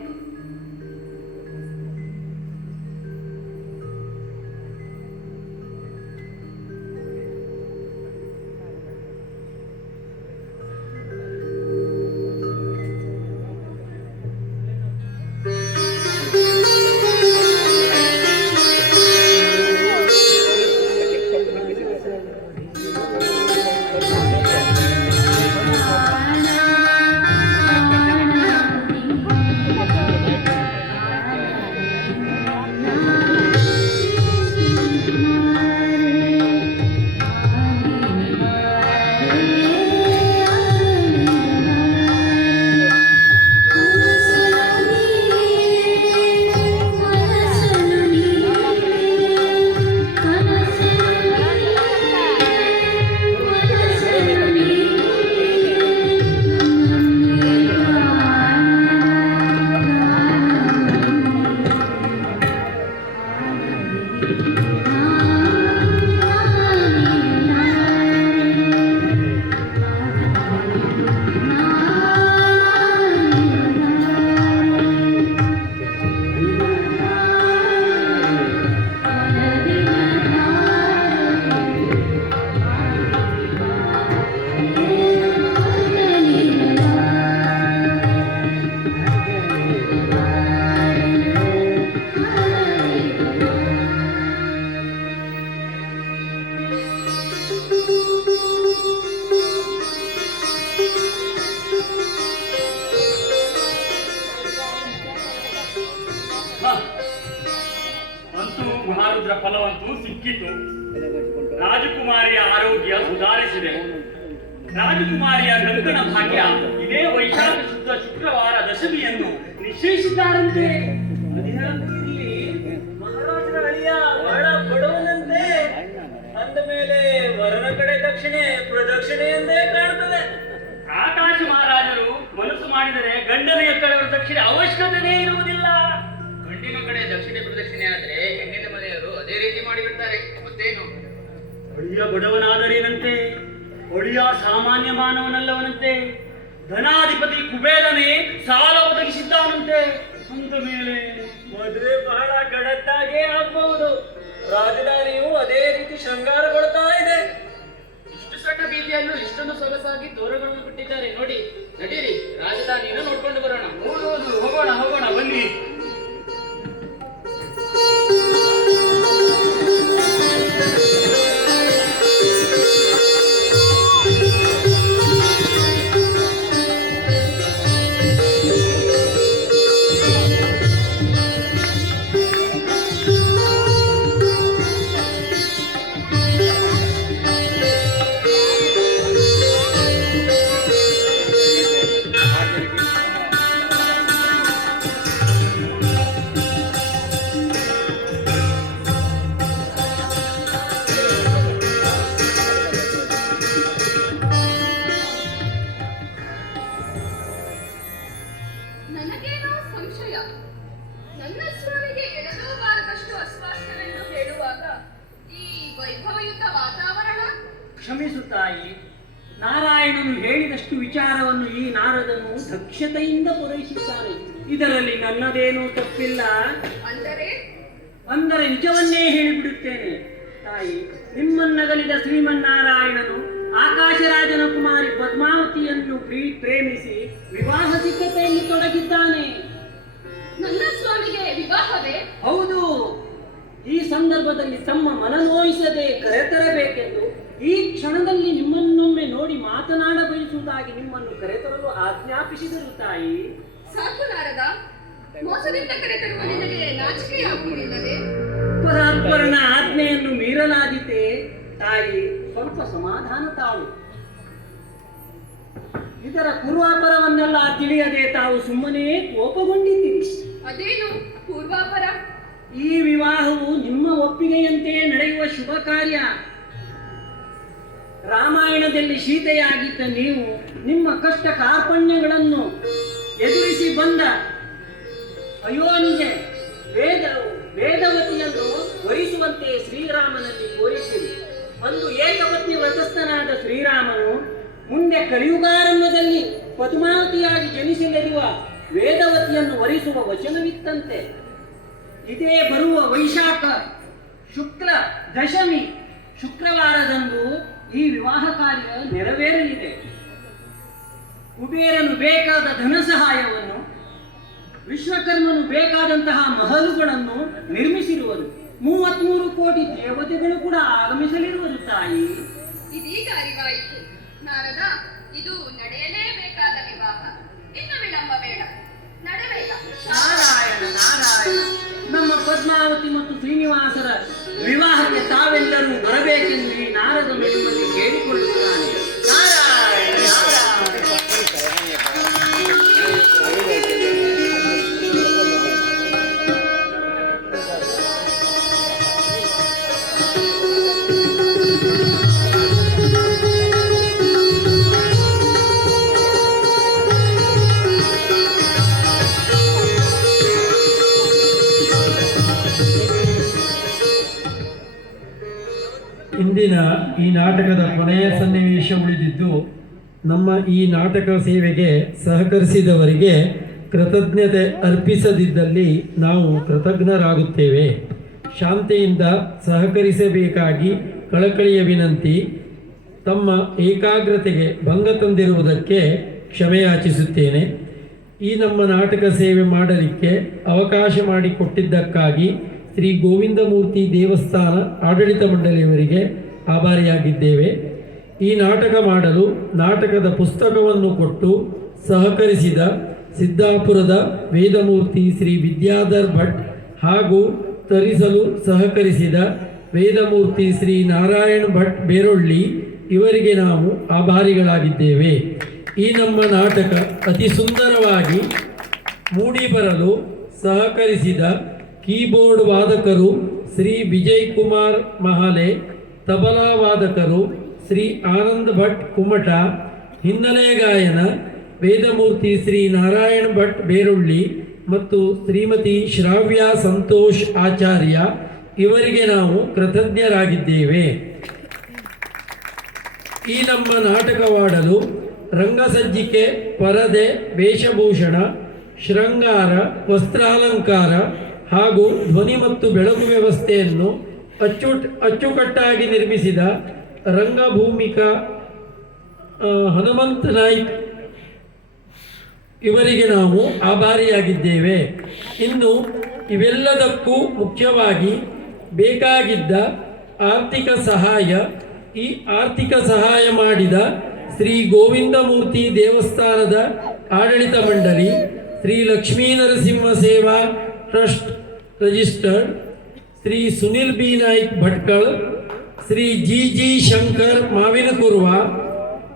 ಅಂತೂ ಮಹಾರುದ್ರ ಫಲವಂತೂ ಸಿಕ್ಕಿತು. ರಾಜಕುಮಾರಿಯ ಆರೋಗ್ಯ ಸುಧಾರಿಸಿದೆ. ರಾಜಕುಮಾರಿಯ ಕಂಕಣ ಭಾಗ್ಯ ಇದೇ ವೈಶಾಖ ಶುದ್ಧ ಶುಕ್ರವಾರ ದಶಮಿಯನ್ನು ನಿಶ್ಚಯಿಸಿದ್ದಾರಂತೆ. ಇಲ್ಲಿ ಮಹಾರಾಜರ ಅಳಿಯ ಬಹಳ ಬಡವನಂತೆ. ಅಂದ ಮೇಲೆ ವರನ ಕಡೆ ದಕ್ಷಿಣೆ ಪ್ರದಕ್ಷಿಣೆ ಎಂದೇ ಕಾಣುತ್ತದೆ. ಆಕಾಶ ಮಹಾರಾಜರು ಮನಸ್ಸು ಮಾಡಿದರೆ ಗಂಡನೆಯ ಕಡೆಯವರ ದಕ್ಷಿಣೆ ಅವಶ್ಯಕತೆ ಇರುವುದಿಲ್ಲ. ಗಂಡಿನ ಕಡೆ ದಕ್ಷಿಣೆ ಪ್ರದಕ್ಷಿಣೆ ಆದ್ರೆ ಹೆಣ್ಣಿನ ಮನೆಯವರು ಅದೇ ರೀತಿ ಮಾಡಿಬಿಡ್ತಾರೆ. ಮತ್ತೇನು, ಒಳಿಯ ಬಡವನಾದರೇನಂತೆ, ಒಳಿಯ ಸಾಮಾನ್ಯ ಮಾನವನಲ್ಲವನಂತೆ. ಧನಾಧಿಪತಿ ಕುಬೇರನೇ ಸಾಲ ಒದಗಿಸಿದ್ದಾನಂತೆ. ಅಂದ ಮೇಲೆ ಮದುವೆ ಬಹಳ ಗಡತ್ತಾಗೇ ಆಗ್ಬಹುದು. ರಾಜಧಾನಿಯು ಅದೇ ರೀತಿ ಶೃಂಗಾರಗೊಳ್ತಾ ಇದೆ. ಇಷ್ಟು ಸಣ್ಣ ಬೀದಿಯಲ್ಲೂ ಇಷ್ಟೊಂದು ಸೊಗಸಾಗಿ ತೋರಣಗಳನ್ನು ಕೊಟ್ಟಿದ್ದಾರೆ ನೋಡಿ. ನಡೀರಿ, ರಾಜಧಾನಿಯನ್ನು ನೋಡ್ಕೊಂಡು ಬರೋಣ. ಹೋಗೋಣ ಹೋಗೋಣ ಬನ್ನಿ. ನನಗೇನೋ ಸಂಶಯ. ನನ್ನ ಸ್ವಾಮಿಗೆ ಎಳೆದೂ ಬಾರದಷ್ಟು ಅಸ್ವಾಸ್ಥ್ಯವೆಂದು ಹೇಳುವಾಗ ಈ ವೈಭವಯುತ ವಾತಾವರಣ. ಕ್ಷಮಿಸು ತಾಯಿ, ನಾರಾಯಣನು ಹೇಳಿದಷ್ಟು ವಿಚಾರವನ್ನು ಈ ನಾರದನು ದಕ್ಷತೆಯಿಂದ ಪೂರೈಸಿದ್ದಾನೆ. ಇದರಲ್ಲಿ ನನ್ನದೇನೂ ತಪ್ಪಿಲ್ಲ. ಅಂದರೆ ನಿಜವನ್ನೇ ಹೇಳಿಬಿಡುತ್ತೇನೆ ತಾಯಿ. ನಿಮ್ಮನ್ನಗಲಿದ ಶ್ರೀಮನ್ನಾರಾಯಣನು ಆಕಾಶರಾಜನ ಕುಮಾರಿ ಪದ್ಮಾವತಿಯನ್ನು ಪ್ರೇಮಿಸಿ ವಿವಾಹ ಸಿದ್ಧತೆಯಲ್ಲಿ ತೊಡಗಿದ್ದಾನೆ. ನನ್ನ ಸ್ವಾಮಿಗೆ ವಿವಾಹವೇ? ಹೌದು. ಈ ಸಂದರ್ಭದಲ್ಲಿ ತಮ್ಮ ಮನನೋಯಿಸದೆ ಕರೆತರಬೇಕೆಂದು ಈ ಕ್ಷಣದಲ್ಲಿ ನಿಮ್ಮನ್ನೊಮ್ಮೆ ನೋಡಿ ಮಾತನಾಡ ಬಯಸುವುದಾಗಿ ನಿಮ್ಮನ್ನು ಕರೆತರಲು ಆಜ್ಞಾಪಿಸಿದರು ತಾಯಿ. ಸಾಕು ನಾರದ, ಮೋಸದಿಂದ ಕರೆತರುವ ನಿನಗೆ ನಾಚಿಕೆಯಾಗುವುದಿಲ್ಲವೇ? ಪರಾತ್ಪರನ ಆಜ್ಞೆಯನ್ನು ಮೀರಲಾದೀತೆ ತಾಯಿ. ಸ್ವಲ್ಪ ಸಮಾಧಾನ ತಾಳು. ಇದರ ಪೂರ್ವಾಪರವನ್ನೆಲ್ಲ ತಿಳಿಯದೆ ತಾವು ಸುಮ್ಮನೆ ಕೋಪಗೊಂಡಿದ್ದೀರಿ. ಅದೇನು ಪೂರ್ವಾಪರ? ಈ ವಿವಾಹವು ನಿಮ್ಮ ಒಪ್ಪಿಗೆಯಂತೆ ನಡೆಯುವ ಶುಭ ಕಾರ್ಯ. ರಾಮಾಯಣದಲ್ಲಿ ಸೀತೆಯಾಗಿದ್ದ ನೀವು ನಿಮ್ಮ ಕಷ್ಟ ಕಾರ್ಪಣ್ಯಗಳನ್ನು ಎದುರಿಸಿ ಬಂದ ಅಯೋನಿಗೆ ವೇದವತಿಯನ್ನು ವರಿಸುವಂತೆ ಶ್ರೀರಾಮನಲ್ಲಿ ಕೋರಿಸಿರಿ. ಒಂದು ಏಕಪತ್ನಿ ವ್ರತಸ್ಥನಾದ ಶ್ರೀರಾಮನು ಮುಂದೆ ಕಲಿಯುಗಾರಂಭದಲ್ಲಿ ಪದ್ಮಾವತಿಯಾಗಿ ಜನಿಸಲಿರುವ ವೇದವತಿಯನ್ನು ವರಿಸುವ ವಚನವಿತ್ತಂತೆ. ಇದೇ ಬರುವ ವೈಶಾಖ ಶುಕ್ಲ ದಶಮಿ ಶುಕ್ರವಾರದಂದು ಈ ವಿವಾಹ ಕಾರ್ಯ ನೆರವೇರಲಿದೆ. ಕುಬೇರನು ಬೇಕಾದ ಧನ ಸಹಾಯವನ್ನು, ವಿಶ್ವಕರ್ಮನು ಬೇಕಾದಂತಹ ಮಹಲುಗಳನ್ನು ನಿರ್ಮಿಸಿರುವರು. 33 ಕೋಟಿ ದೇವತೆಗಳು ಕೂಡ ಆಗಮಿಸಲಿರುವುದು ತಾಯಿ. ಇದೀಗ ಅರಿವಾಯಿತು ನಾರದ, ಇದು ನಡೆಯಲೇಬೇಕಾದ ವಿವಾಹ. ಇನ್ನು ವಿಳಂಬ ಬೇಡ, ನಡೆಬೇಕ. ನಾರಾಯಣ ನಾರಾಯಣ. ನಮ್ಮ ಪದ್ಮಾವತಿ ಮತ್ತು ಶ್ರೀನಿವಾಸರ ವಿವಾಹಕ್ಕೆ ತಾವೆಲ್ಲರೂ ಬರಬೇಕೆಂದು ಈ ನಾರದ ನಿಮ್ಮಲ್ಲಿ ಕೇಳಿಕೊಳ್ಳುತ್ತಾನೆ. ನಾರಾಯಣ ನಾರಾಯಣ. ಇಂದಿನ ಈ ನಾಟಕದ ಕೊನೆಯ ಸನ್ನಿವೇಶ ಉಳಿದಿದ್ದು, ನಮ್ಮ ಈ ನಾಟಕ ಸೇವೆಗೆ ಸಹಕರಿಸಿದವರಿಗೆ ಕೃತಜ್ಞತೆ ಅರ್ಪಿಸದಿದ್ದಲ್ಲಿ ನಾವು ಕೃತಜ್ಞರಾಗುತ್ತೇವೆ. ಶಾಂತಿಯಿಂದ ಸಹಕರಿಸಬೇಕಾಗಿ ಕಳಕಳಿಯ ವಿನಂತಿ. ತಮ್ಮ ಏಕಾಗ್ರತೆಗೆ ಭಂಗ ತಂದಿರುವುದಕ್ಕೆ ಕ್ಷಮೆಯಾಚಿಸುತ್ತೇನೆ. ಈ ನಮ್ಮ ನಾಟಕ ಸೇವೆ ಮಾಡಲಿಕ್ಕೆ ಅವಕಾಶ ಮಾಡಿಕೊಟ್ಟಿದ್ದಕ್ಕಾಗಿ ಶ್ರೀ ಗೋವಿಂದಮೂರ್ತಿ ದೇವಸ್ಥಾನ ಆಡಳಿತ ಮಂಡಳಿಯವರಿಗೆ ಆಭಾರಿಯಾಗಿದ್ದೇವೆ. ಈ ನಾಟಕ ಮಾಡಲು ನಾಟಕದ ಪುಸ್ತಕವನ್ನು ಕೊಟ್ಟು ಸಹಕರಿಸಿದ ಸಿದ್ದಾಪುರದ ವೇದಮೂರ್ತಿ ಶ್ರೀ ವಿದ್ಯಾಧರ್ ಭಟ್ ಹಾಗೂ ತರಿಸಲು ಸಹಕರಿಸಿದ ವೇದಮೂರ್ತಿ ಶ್ರೀ ನಾರಾಯಣ್ ಭಟ್ ಬೇರೊಳ್ಳಿ ಇವರಿಗೆ ನಾವು ಆಭಾರಿಗಳಾಗಿದ್ದೇವೆ. ಈ ನಮ್ಮ ನಾಟಕ ಅತಿ ಸುಂದರವಾಗಿ ಮೂಡಿಬರಲು ಸಹಕರಿಸಿದ ಕೀಬೋರ್ಡ್ ವಾದಕರು ಶ್ರೀ ವಿಜಯ್ ಕುಮಾರ್ ಮಹಾಲೆ, ತಬಲಾ ವಾದಕರು ಶ್ರೀ ಆನಂದ್ ಭಟ್ ಕುಮಟ, ಹಿನ್ನೆಲೆ ಗಾಯನ ವೇದಮೂರ್ತಿ ಶ್ರೀ ನಾರಾಯಣ್ ಭಟ್ ಬೇರುಳ್ಳಿ ಮತ್ತು ಶ್ರೀಮತಿ ಶ್ರಾವ್ಯ ಸಂತೋಷ್ ಆಚಾರ್ಯ ಇವರಿಗೆ ನಾವು ಕೃತಜ್ಞರಾಗಿದ್ದೇವೆ. ಈ ನಮ್ಮ ನಾಟಕವಾಡಲು ರಂಗಸಜ್ಜಿಕೆ, ಪರದೆ, ವೇಷಭೂಷಣ, ಶೃಂಗಾರ, ವಸ್ತ್ರಾಲಂಕಾರ ಹಾಗೂ ಧ್ವನಿ ಮತ್ತು ಬೆಳಕು ವ್ಯವಸ್ಥೆಯನ್ನು ಅಚ್ಚುಕಟ್ಟಾಗಿ ನಿರ್ಮಿಸಿದ ರಂಗಭೂಮಿಕಾ ಹನುಮಂತ ನಾಯ್ಕ್ ಇವರಿಗೆ ನಾವು ಆಭಾರಿಯಾಗಿದ್ದೇವೆ. ಇನ್ನು ಇವೆಲ್ಲದಕ್ಕೂ ಮುಖ್ಯವಾಗಿ ಬೇಕಾಗಿದ್ದ ಆರ್ಥಿಕ ಸಹಾಯ. ಈ ಆರ್ಥಿಕ ಸಹಾಯ ಮಾಡಿದ ಶ್ರೀ ಗೋವಿಂದಮೂರ್ತಿ ದೇವಸ್ಥಾನದ ಆಡಳಿತ ಮಂಡಳಿ, Shri Lakshmi Narasimha Seva trust registered, Shri Sunil B Naik Bhatkal, Shri G Shankar Mavinakurva,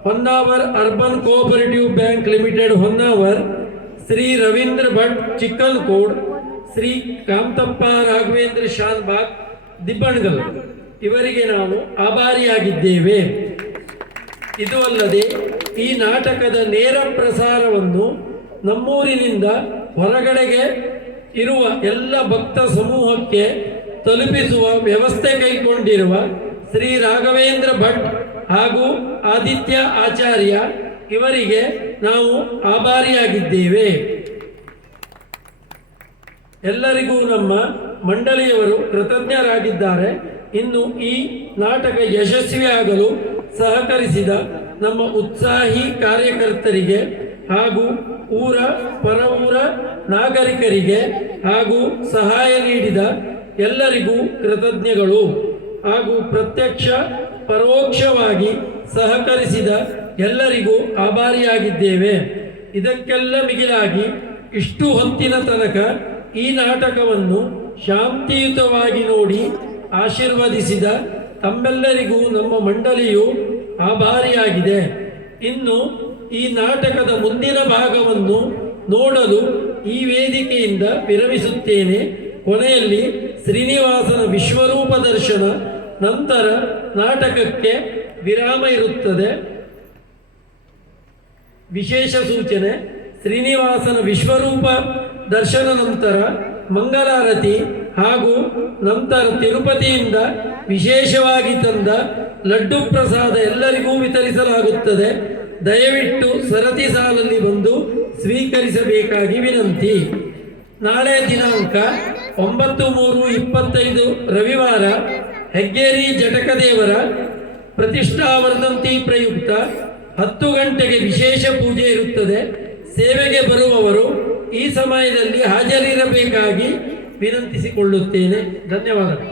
Honnavar urban cooperative bank limited Honnavar, Shri Ravindra Bhat Chikkalkod, Shri Kantappa Raghavendra Shanbhag Dibbangal ಇವರಿಗೆ ನಾವು ಆಭಾರಿಯಾಗಿದ್ದೇವೆ. ಇದು ಅಲ್ಲದೆ ಈ ನಾಟಕದ ನೇರ ಪ್ರಸಾರವನ್ನು ನಮ್ಮೂರಿನಿಂದ ಹೊರಗಡೆಗೆ ಇರುವ ಎಲ್ಲ ಭಕ್ತ ಸಮೂಹಕ್ಕೆ ತಲುಪಿಸುವ ವ್ಯವಸ್ಥೆ ಕೈಗೊಂಡಿರುವ ಶ್ರೀ ರಾಘವೇಂದ್ರ ಭಟ್ ಹಾಗೂ ಆದಿತ್ಯ ಆಚಾರ್ಯ ಇವರಿಗೆ ನಾವು ಆಭಾರಿಯಾಗಿದ್ದೇವೆ. ಎಲ್ಲರಿಗೂ ನಮ್ಮ ಮಂಡಳಿಯವರು ಕೃತಜ್ಞರಾಗಿದ್ದಾರೆ. ಇನ್ನು ಈ ನಾಟಕ ಯಶಸ್ವಿಯಾಗಲು ಸಹಕರಿಸಿದ ನಮ್ಮ ಉತ್ಸಾಹಿ ಕಾರ್ಯಕರ್ತರಿಗೆ ಹಾಗೂ ಊರ ಪರವೂರ ನಾಗರಿಕರಿಗೆ ಹಾಗೂ ಸಹಾಯ ನೀಡಿದ ಎಲ್ಲರಿಗೂ ಕೃತಜ್ಞಗಳು ಹಾಗೂ ಪ್ರತ್ಯಕ್ಷ ಪರೋಕ್ಷವಾಗಿ ಸಹಕರಿಸಿದ ಎಲ್ಲರಿಗೂ ಆಭಾರಿಯಾಗಿದ್ದೇವೆ. ಇದಕ್ಕೆಲ್ಲ ಮಿಗಿಲಾಗಿ ಇಷ್ಟು ಹೊತ್ತಿನ ತನಕ ಈ ನಾಟಕವನ್ನು ಶಾಂತಿಯುತವಾಗಿ ನೋಡಿ ಆಶೀರ್ವದಿಸಿದ ತಮ್ಮೆಲ್ಲರಿಗೂ ನಮ್ಮ ಮಂಡಳಿಯು ಆಭಾರಿಯಾಗಿದೆ. ಇನ್ನು ಈ ನಾಟಕದ ಮುಂದಿನ ಭಾಗವನ್ನು ನೋಡಲು ಈ ವೇದಿಕೆಯಿಂದ ವಿರಮಿಸುತ್ತೇನೆ. ಕೊನೆಯಲ್ಲಿ ಶ್ರೀನಿವಾಸನ ವಿಶ್ವರೂಪ ದರ್ಶನ ನಂತರ ನಾಟಕಕ್ಕೆ ವಿರಾಮ ಇರುತ್ತದೆ. ವಿಶೇಷ ಸೂಚನೆ: ಶ್ರೀನಿವಾಸನ ವಿಶ್ವರೂಪ ದರ್ಶನ ನಂತರ ಮಂಗಳಾರತಿ ಹಾಗೂ ನಂತರ ತಿರುಪತಿಯಿಂದ ವಿಶೇಷವಾಗಿ ತಂದ ಲಡ್ಡು ಪ್ರಸಾದ ಎಲ್ಲರಿಗೂ ವಿತರಿಸಲಾಗುತ್ತದೆ. ದಯವಿಟ್ಟು ಸರತಿ ಸಾಲಲ್ಲಿ ಬಂದು ಸ್ವೀಕರಿಸಬೇಕಾಗಿ ವಿನಂತಿ. ನಾಳೆ ದಿನಾಂಕ 9/3/25 ರವಿವಾರ ಹೆಗ್ಗೇರಿ ಜಟಕದೇವರ ಪ್ರತಿಷ್ಠಾವರ್ಧಂತಿ ಪ್ರಯುಕ್ತ 10 ಗಂಟೆಗೆ ವಿಶೇಷ ಪೂಜೆ ಇರುತ್ತದೆ. ಸೇವೆಗೆ ಬರುವವರು ಈ ಸಮಯದಲ್ಲಿ ಹಾಜರಿರಬೇಕಾಗಿ ವಿನಂತಿಸಿಕೊಳ್ಳುತ್ತೇನೆ. ಧನ್ಯವಾದಗಳು.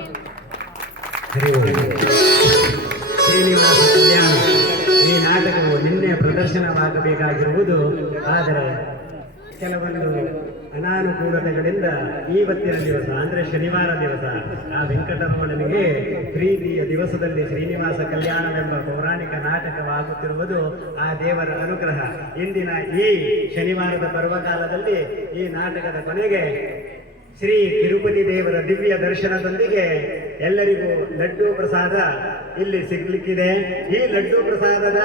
ಶ್ರೀನಿವಾಸ ಕಲ್ಯಾಣ ಈ ನಾಟಕವು ನಿನ್ನೆ ಪ್ರದರ್ಶನವಾಗಬೇಕಾಗಿರುವುದು, ಆದರೆ ಕೆಲವೊಂದು ಅನಾನುಕೂಲತೆಗಳಿಂದ ಇವತ್ತಿನ ದಿವಸ ಅಂದರೆ ಶನಿವಾರ ದಿವಸ ಆ ವೆಂಕಟರಮಣನಿಗೆ ಪ್ರೀತಿಯ ದಿವಸದಲ್ಲಿ ಶ್ರೀನಿವಾಸ ಕಲ್ಯಾಣವೆಂಬ ಪೌರಾಣಿಕ ನಾಟಕವಾಗುತ್ತಿರುವುದು ಆ ದೇವರ ಅನುಗ್ರಹ. ಇಂದಿನ ಈ ಶನಿವಾರದ ಪರ್ವಕಾಲದಲ್ಲಿ ಈ ನಾಟಕದ ಕೊನೆಗೆ ಶ್ರೀ ತಿರುಪತಿ ದೇವರ ದಿವ್ಯ ದರ್ಶನದೊಂದಿಗೆ ಎಲ್ಲರಿಗೂ ಲಡ್ಡು ಪ್ರಸಾದ ಇಲ್ಲಿ ಸಿಗ್ಲಿಕ್ಕಿದೆ. ಈ ಲಡ್ಡು ಪ್ರಸಾದದ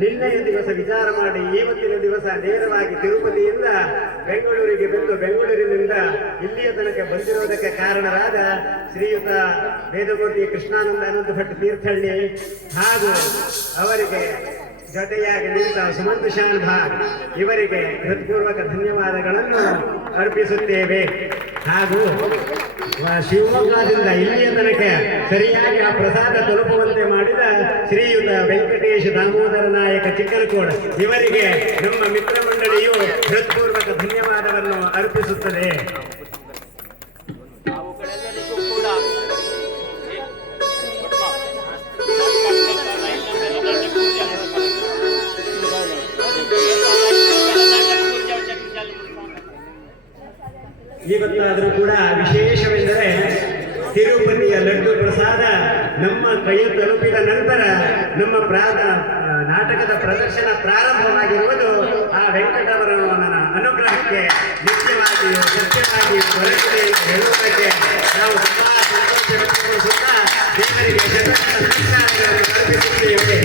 ನಿನ್ನೆಯ ದಿವಸ ವಿಚಾರ ಮಾಡಿ ಇವತ್ತಿನ ದಿವಸ ನೇರವಾಗಿ ತಿರುಪತಿಯಿಂದ ಬೆಂಗಳೂರಿಗೆ ಬಂದು ಬೆಂಗಳೂರಿನಿಂದ ಇಲ್ಲಿಯ ತನಕ ಬಂದಿರುವುದಕ್ಕೆ ಕಾರಣರಾದ ಶ್ರೀಯುತ ವೇದಮೂರ್ತಿ ಕೃಷ್ಣಾನಂದ ಅನಂತ ಭಟ್ ತೀರ್ಥಹಳ್ಳಿ ಹಾಗೂ ಅವರಿಗೆ ಜೊತೆಯಾಗಿ ನಿಂತ ಸುಮಂತ್ ಶಾನ್ ಭಾಗ್ ಇವರಿಗೆ ಹೃತ್ಪೂರ್ವಕ ಧನ್ಯವಾದಗಳನ್ನು ಅರ್ಪಿಸುತ್ತೇವೆ. ಹಾಗೂ ಶಿವಮೊಗ್ಗದಿಂದ ಇಲ್ಲಿಯ ತನಕ ಸರಿಯಾಗಿ ಆ ಪ್ರಸಾದ ತಲುಪುವಂತೆ ಮಾಡಿದ ಶ್ರೀಯುತ ವೆಂಕಟೇಶ ದಾಮೋದರ ನಾಯಕ ಚಿಕ್ಕಲಕೋಡ ಇವರಿಗೆ ನಮ್ಮ ಮಿತ್ರ ಮಂಡಳಿಯು ಹೃತ್ಪೂರ್ವಕ ಧನ್ಯವಾದವನ್ನು ಅರ್ಪಿಸುತ್ತದೆ. ಇವತ್ತಾದರೂ ಕೂಡ ವಿಶೇಷವೆಂದರೆ ತಿರುಪತಿಯ ಲಡ್ಡು ಪ್ರಸಾದ ನಮ್ಮ ಕೈ ತಲುಪಿದ ನಂತರ ನಮ್ಮ ನಾಟಕದ ಪ್ರದರ್ಶನ ಪ್ರಾರಂಭವಾಗಿರುವುದು ಆ ವೆಂಕಟರಮಣನ ಅನುಗ್ರಹಕ್ಕೆ ನಿತ್ಯವಾಗಿಯೂ ಸತ್ಯವಾಗಿಯೂ ದೊರಕಿದೆ ಎಂದು ಹೇಳುವುದಕ್ಕೆ ನಾವು ತುಂಬಾ ಸಂತೋಷ ವ್ಯಕ್ತಪಡಿಸುತ್ತಾ ದೇವರಿಗೆ ನಮಸ್ಕಾರಗಳನ್ನು ಅರ್ಪಿಸುತ್ತೇವೆ.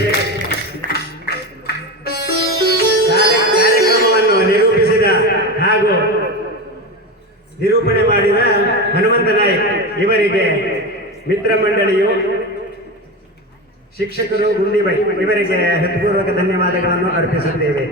ಕಾರ್ಯಕ್ರಮವನ್ನು ನಿರೂಪಿಸಿದ ಹಾಗೂ ನಿರೂಪಣೆ ಮಾಡಿದ ಹನುಮಂತ ನಾಯ್ಕ್ ಇವರಿಗೆ ಮಿತ್ರ ಮಂಡಳಿಯು ಶಿಕ್ಷಕರು ಗುಂಡಿಬೈ ಇವರಿಗೆ ಹೃತ್ಪೂರ್ವಕ ಧನ್ಯವಾದಗಳನ್ನು ಅರ್ಪಿಸುತ್ತೇವೆ.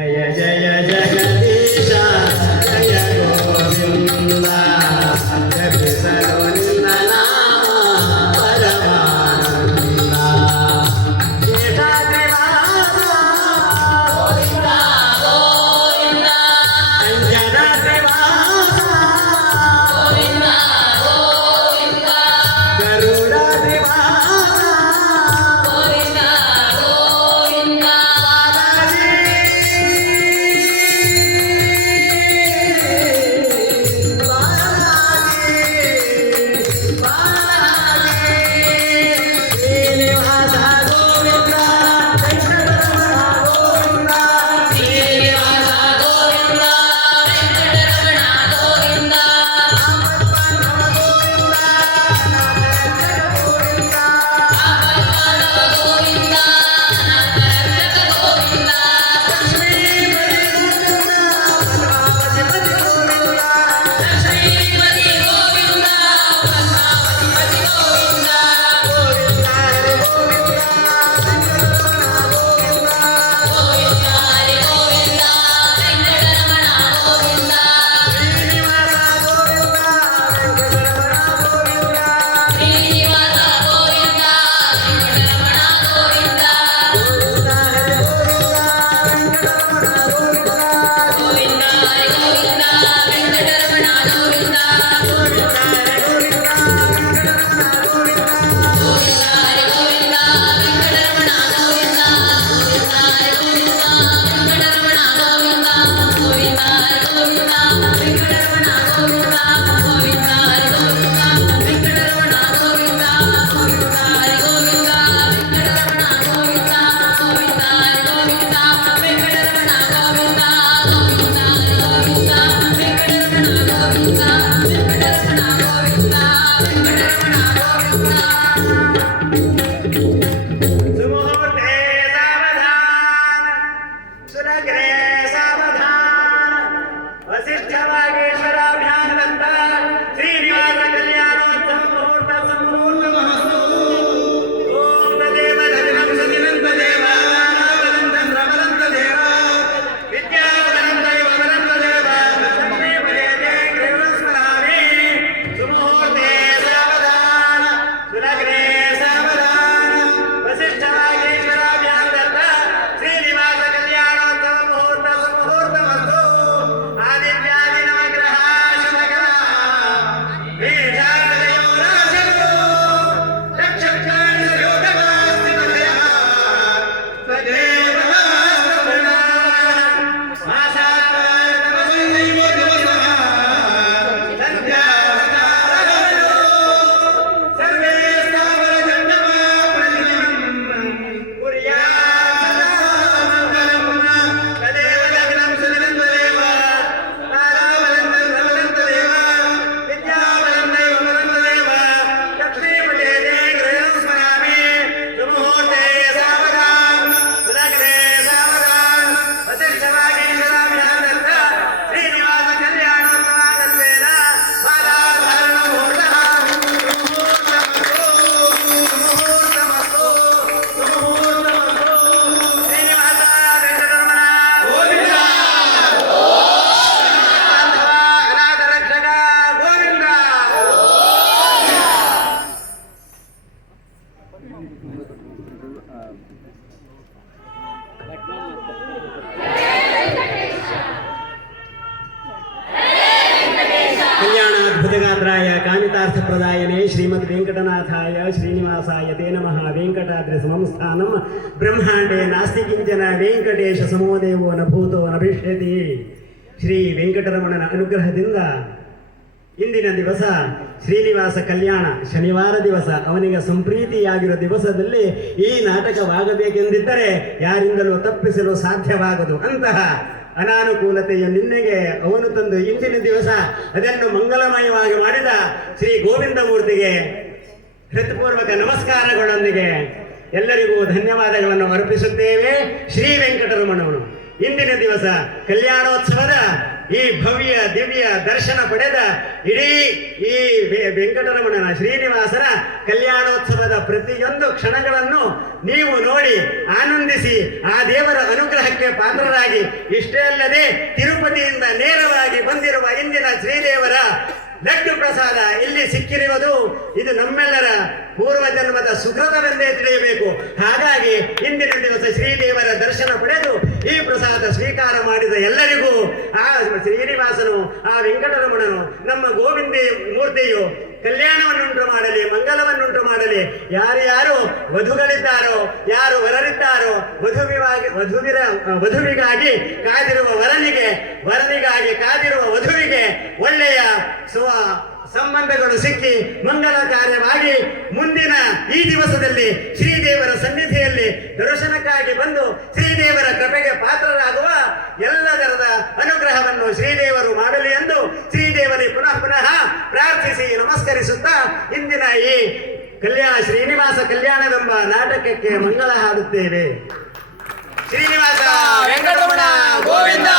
ಜಯ ಜಯ ಜಗದೀಶ ಜಯ ಗೋವಿಂದ ಜಪಿಸಲು ನಿನ್ನ ನಾಮ ಪರಮಾನಂದ ಶೇಷಾದ್ರಿವಾಸ ಅಂಜನಾದ್ರಿವಾಸ ಗರುಡಾದ್ರಿವಾಸ ಸುಮುಹೂರ್ತೆ ಸಾವಧಾನ ಸುರಗ್ರೆ ಸಾವಧಾನ ವಸಿಷ್ಠವಾಗೇಶ್ವರಾಭ್ಯಾನಂತ ಶ್ರೀನಿವಾಸ ಕಲ್ಯಾಣೋತ್ಸವ ಮುಹೂರ್ತ ಸಮುಹೂರ್ತ ಓಂ ತದೇವ ತದಿನಂ ಸದಿನಂತ ದೇವ ವದಂತಂ ರಮದಂತ ದೇವ ವಿದ್ಯಾವದಂತ ಯುವದಂತ ದೇವ ಲಕ್ಷ್ಮೀ ಪದೇತೆ ಗೃಹಸ್ಮರಾಮಿ ಸುಮುಹೂರ್ತೆ ಸಾವಧಾನ ಸುರಗ್ರೆ ಸಾವಧಾನ ವಸಿಷ್ಠವಾಗೇಶ್ವರಾಭ್ಯಾನಂತ ಶ್ರೀನಿವಾಸ ಕಲ್ಯಾಣೋತ್ಸವ ಮುಹೂರ್ತ ಸಮುಹೂರ್ತಮಸ್ತು ಆದಿತ್ಯಾದಿ ನವಗ್ರಹ ಶುಭಕರ ಮೇಷಾದಯೋ ರಾಶಿಯೋ ನಕ್ಷತ್ರಾಣಿ ಯೋಗಮಾಸ್ತಿಮತಯ ತದೇವ ಸ್ತವನ ಮಾಸಾವಾರತಮಸೈವ ದಿವಸಃ ಸಂಧ್ಯಾಕಾಲೋ ಸರ್ವೇ ಸ್ಥಾವರ ಜಂಗಮ ಪ್ರತಿಮಂ ತದೇವ ಲಗ್ನಂ ಸುನಿರಂತ ದೇವ ತಾರಾವಲಂತಂ ರಮದಂತ ದೇವ ವಿದ್ಯಾವಲಂ ದೈವವಲಂತ ದೇವ ಲಕ್ಷ್ಮೀಪಟೇ ಗೃಹಂ ಸ್ಮರಾಮಿ ಸುಮುಹೂರ್ತೆ ಸಾವಧಾನ ಸುಲಗ್ನೆ ಸಾವಧಾನ ವಸಿಷ್ಠವಾಗೇಶ್ವರಾಭ್ಯಾನಂತ ಶ್ರೀನಿವಾಸ ಕಲ್ಯಾಣೋತ್ಸವಾಗತ್ವೇನ ಬಾಲಾಧಾರಣ ಮುಹೂರ್ತಃ ಮುಹೂರ್ತಮಸ್ತು ಮುಹೂರ್ತಮಸ್ತು ಮುಹೂರ್ತಮಸ್ತು ಶ್ರೀನಿವಾಸ ವೆಂಕಟರಮಣ ಗೋವಿಂದ ಅನಾಥ ರಕ್ಷಕ ಗೋವಿಂದ ಕಲ್ಯಾಣಾದ್ಭುತಗಾತ್ರಾಯ ಕಾಮಿತಾರ್ಥಪ್ರದಾಯನೇ ಶ್ರೀಮದ್ ವೆಂಕಟನಾಥಾಯ ಶ್ರೀನಿವಾಸಾಯ ತೇ ನಮಃ ವೆಂಕಟಾದ್ರಿ ಸಮಂ ಸ್ಥಾನಂ ಬ್ರಹ್ಮಾಂಡೇ ನಾಸ್ತಿ ಕಿಂಚನ ವೆಂಕಟೇಶ ಸಮೋದೇವೋ ನ ಭೂತೋ ನ ಭವಿಷ್ಯತಿ. ಶ್ರೀ ವೆಂಕಟರಮಣನ ಅನುಗ್ರಹದಿಂದ ಇಂದಿನ ದಿವಸ ಶ್ರೀನಿವಾಸ ಕಲ್ಯಾಣ ಶನಿವಾರ ದಿವಸ ಅವನಿಗೆ ಸಂಪ್ರೀತಿಯಾಗಿರೋ ದಿವಸದಲ್ಲಿ ಈ ನಾಟಕವಾಗಬೇಕೆಂದಿದ್ದರೆ ಯಾರಿಂದಲೂ ತಪ್ಪಿಸಲು ಸಾಧ್ಯವಾಗದು. ಅಂತಹ ಅನಾನುಕೂಲತೆಯ ನಿನ್ನೆಗೆ ಅವನು ತಂದು ಇಂದಿನ ದಿವಸ ಅದನ್ನು ಮಂಗಲಮಯವಾಗಿ ಮಾಡಿದ ಶ್ರೀ ಗೋವಿಂದ ಮೂರ್ತಿಗೆ ಹೃತ್ಪೂರ್ವಕ ನಮಸ್ಕಾರಗಳೊಂದಿಗೆ ಎಲ್ಲರಿಗೂ ಧನ್ಯವಾದಗಳನ್ನು ಅರ್ಪಿಸುತ್ತೇವೆ. ಶ್ರೀ ವೆಂಕಟರಮಣನು ಇಂದಿನ ದಿವಸ ಕಲ್ಯಾಣೋತ್ಸವದ ಈ ಭವ್ಯ ದಿವ್ಯ ದರ್ಶನ ಪಡೆದ ಇಡೀ ಈ ವೆಂಕಟರಮಣನ ಶ್ರೀನಿವಾಸನ ಕಲ್ಯಾಣೋತ್ಸವದ ಪ್ರತಿಯೊಂದು ಕ್ಷಣಗಳನ್ನು ನೀವು ನೋಡಿ ಆನಂದಿಸಿ ಆ ದೇವರ ಅನುಗ್ರಹಕ್ಕೆ ಪಾತ್ರರಾಗಿ, ಇಷ್ಟೇ ಅಲ್ಲದೆ ತಿರುಪತಿಯಿಂದ ನೇರವಾಗಿ ಬಂದಿರುವ ಇಂದಿನ ಶ್ರೀದೇವರ ಲಡ್ಡು ಪ್ರಸಾದ ಇಲ್ಲಿ ಸಿಕ್ಕಿರುವುದು ಇದು ನಮ್ಮೆಲ್ಲರ ಪೂರ್ವ ಜನ್ಮದ ಸುಕೃತವೆಂದೇ ತಿಳಿಯಬೇಕು. ಹಾಗಾಗಿ ಇಂದಿನ ದಿವಸ ಶ್ರೀದೇವರ ದರ್ಶನ ಪಡೆದು ಈ ಪ್ರಸಾದ ಸ್ವೀಕಾರ ಮಾಡಿದ ಎಲ್ಲರಿಗೂ ಆ ಶ್ರೀನಿವಾಸನು, ಆ ವೆಂಕಟರಮಣನು, ನಮ್ಮ ಗೋವಿಂದ ಮೂರ್ತಿಯು ಕಲ್ಯಾಣವನ್ನುಂಟು ಮಾಡಲಿ, ಮಂಗಲವನ್ನುಂಟು ಮಾಡಲಿ. ಯಾರ್ಯಾರು ವಧುಗಳಿದ್ದಾರೋ, ಯಾರು ವರರಿದ್ದಾರೋ, ವಧುವಿಗಾಗಿ ಕಾದಿರುವ ವರನಿಗಾಗಿ ಕಾದಿರುವ ವಧುವಿಗೆ ಒಳ್ಳೆಯ ಸಂಬಂಧಗಳು ಸಿಕ್ಕಿ ಮಂಗಲ ಕಾರ್ಯವಾಗಿ ಮುಂದಿನ ಈ ದಿವಸದಲ್ಲಿ ಶ್ರೀದೇವರ ಸನ್ನಿಧಿಯಲ್ಲಿ ದರ್ಶನಕ್ಕಾಗಿ ಬಂದು ಶ್ರೀದೇವರ ಕೃಪೆಗೆ ಪಾತ್ರರಾಗುವ ಎಲ್ಲ ತರದ ಅನುಗ್ರಹವನ್ನು ಶ್ರೀದೇವರು ಮಾಡಲಿ ಎಂದು ಶ್ರೀದೇವರಿಗೆ ಪುನಃ ಪ್ರಾರ್ಥಿಸಿ ನಮಸ್ಕರಿಸುತ್ತಾ ಇಂದಿನ ಈ ಶ್ರೀನಿವಾಸ ಕಲ್ಯಾಣವೆಂಬ ನಾಟಕಕ್ಕೆ ಮಂಗಳ ಹಾಡುತ್ತೇವೆ. ಶ್ರೀನಿವಾಸ ವೆಂಕಟರಮಣ ಗೋವಿಂದ.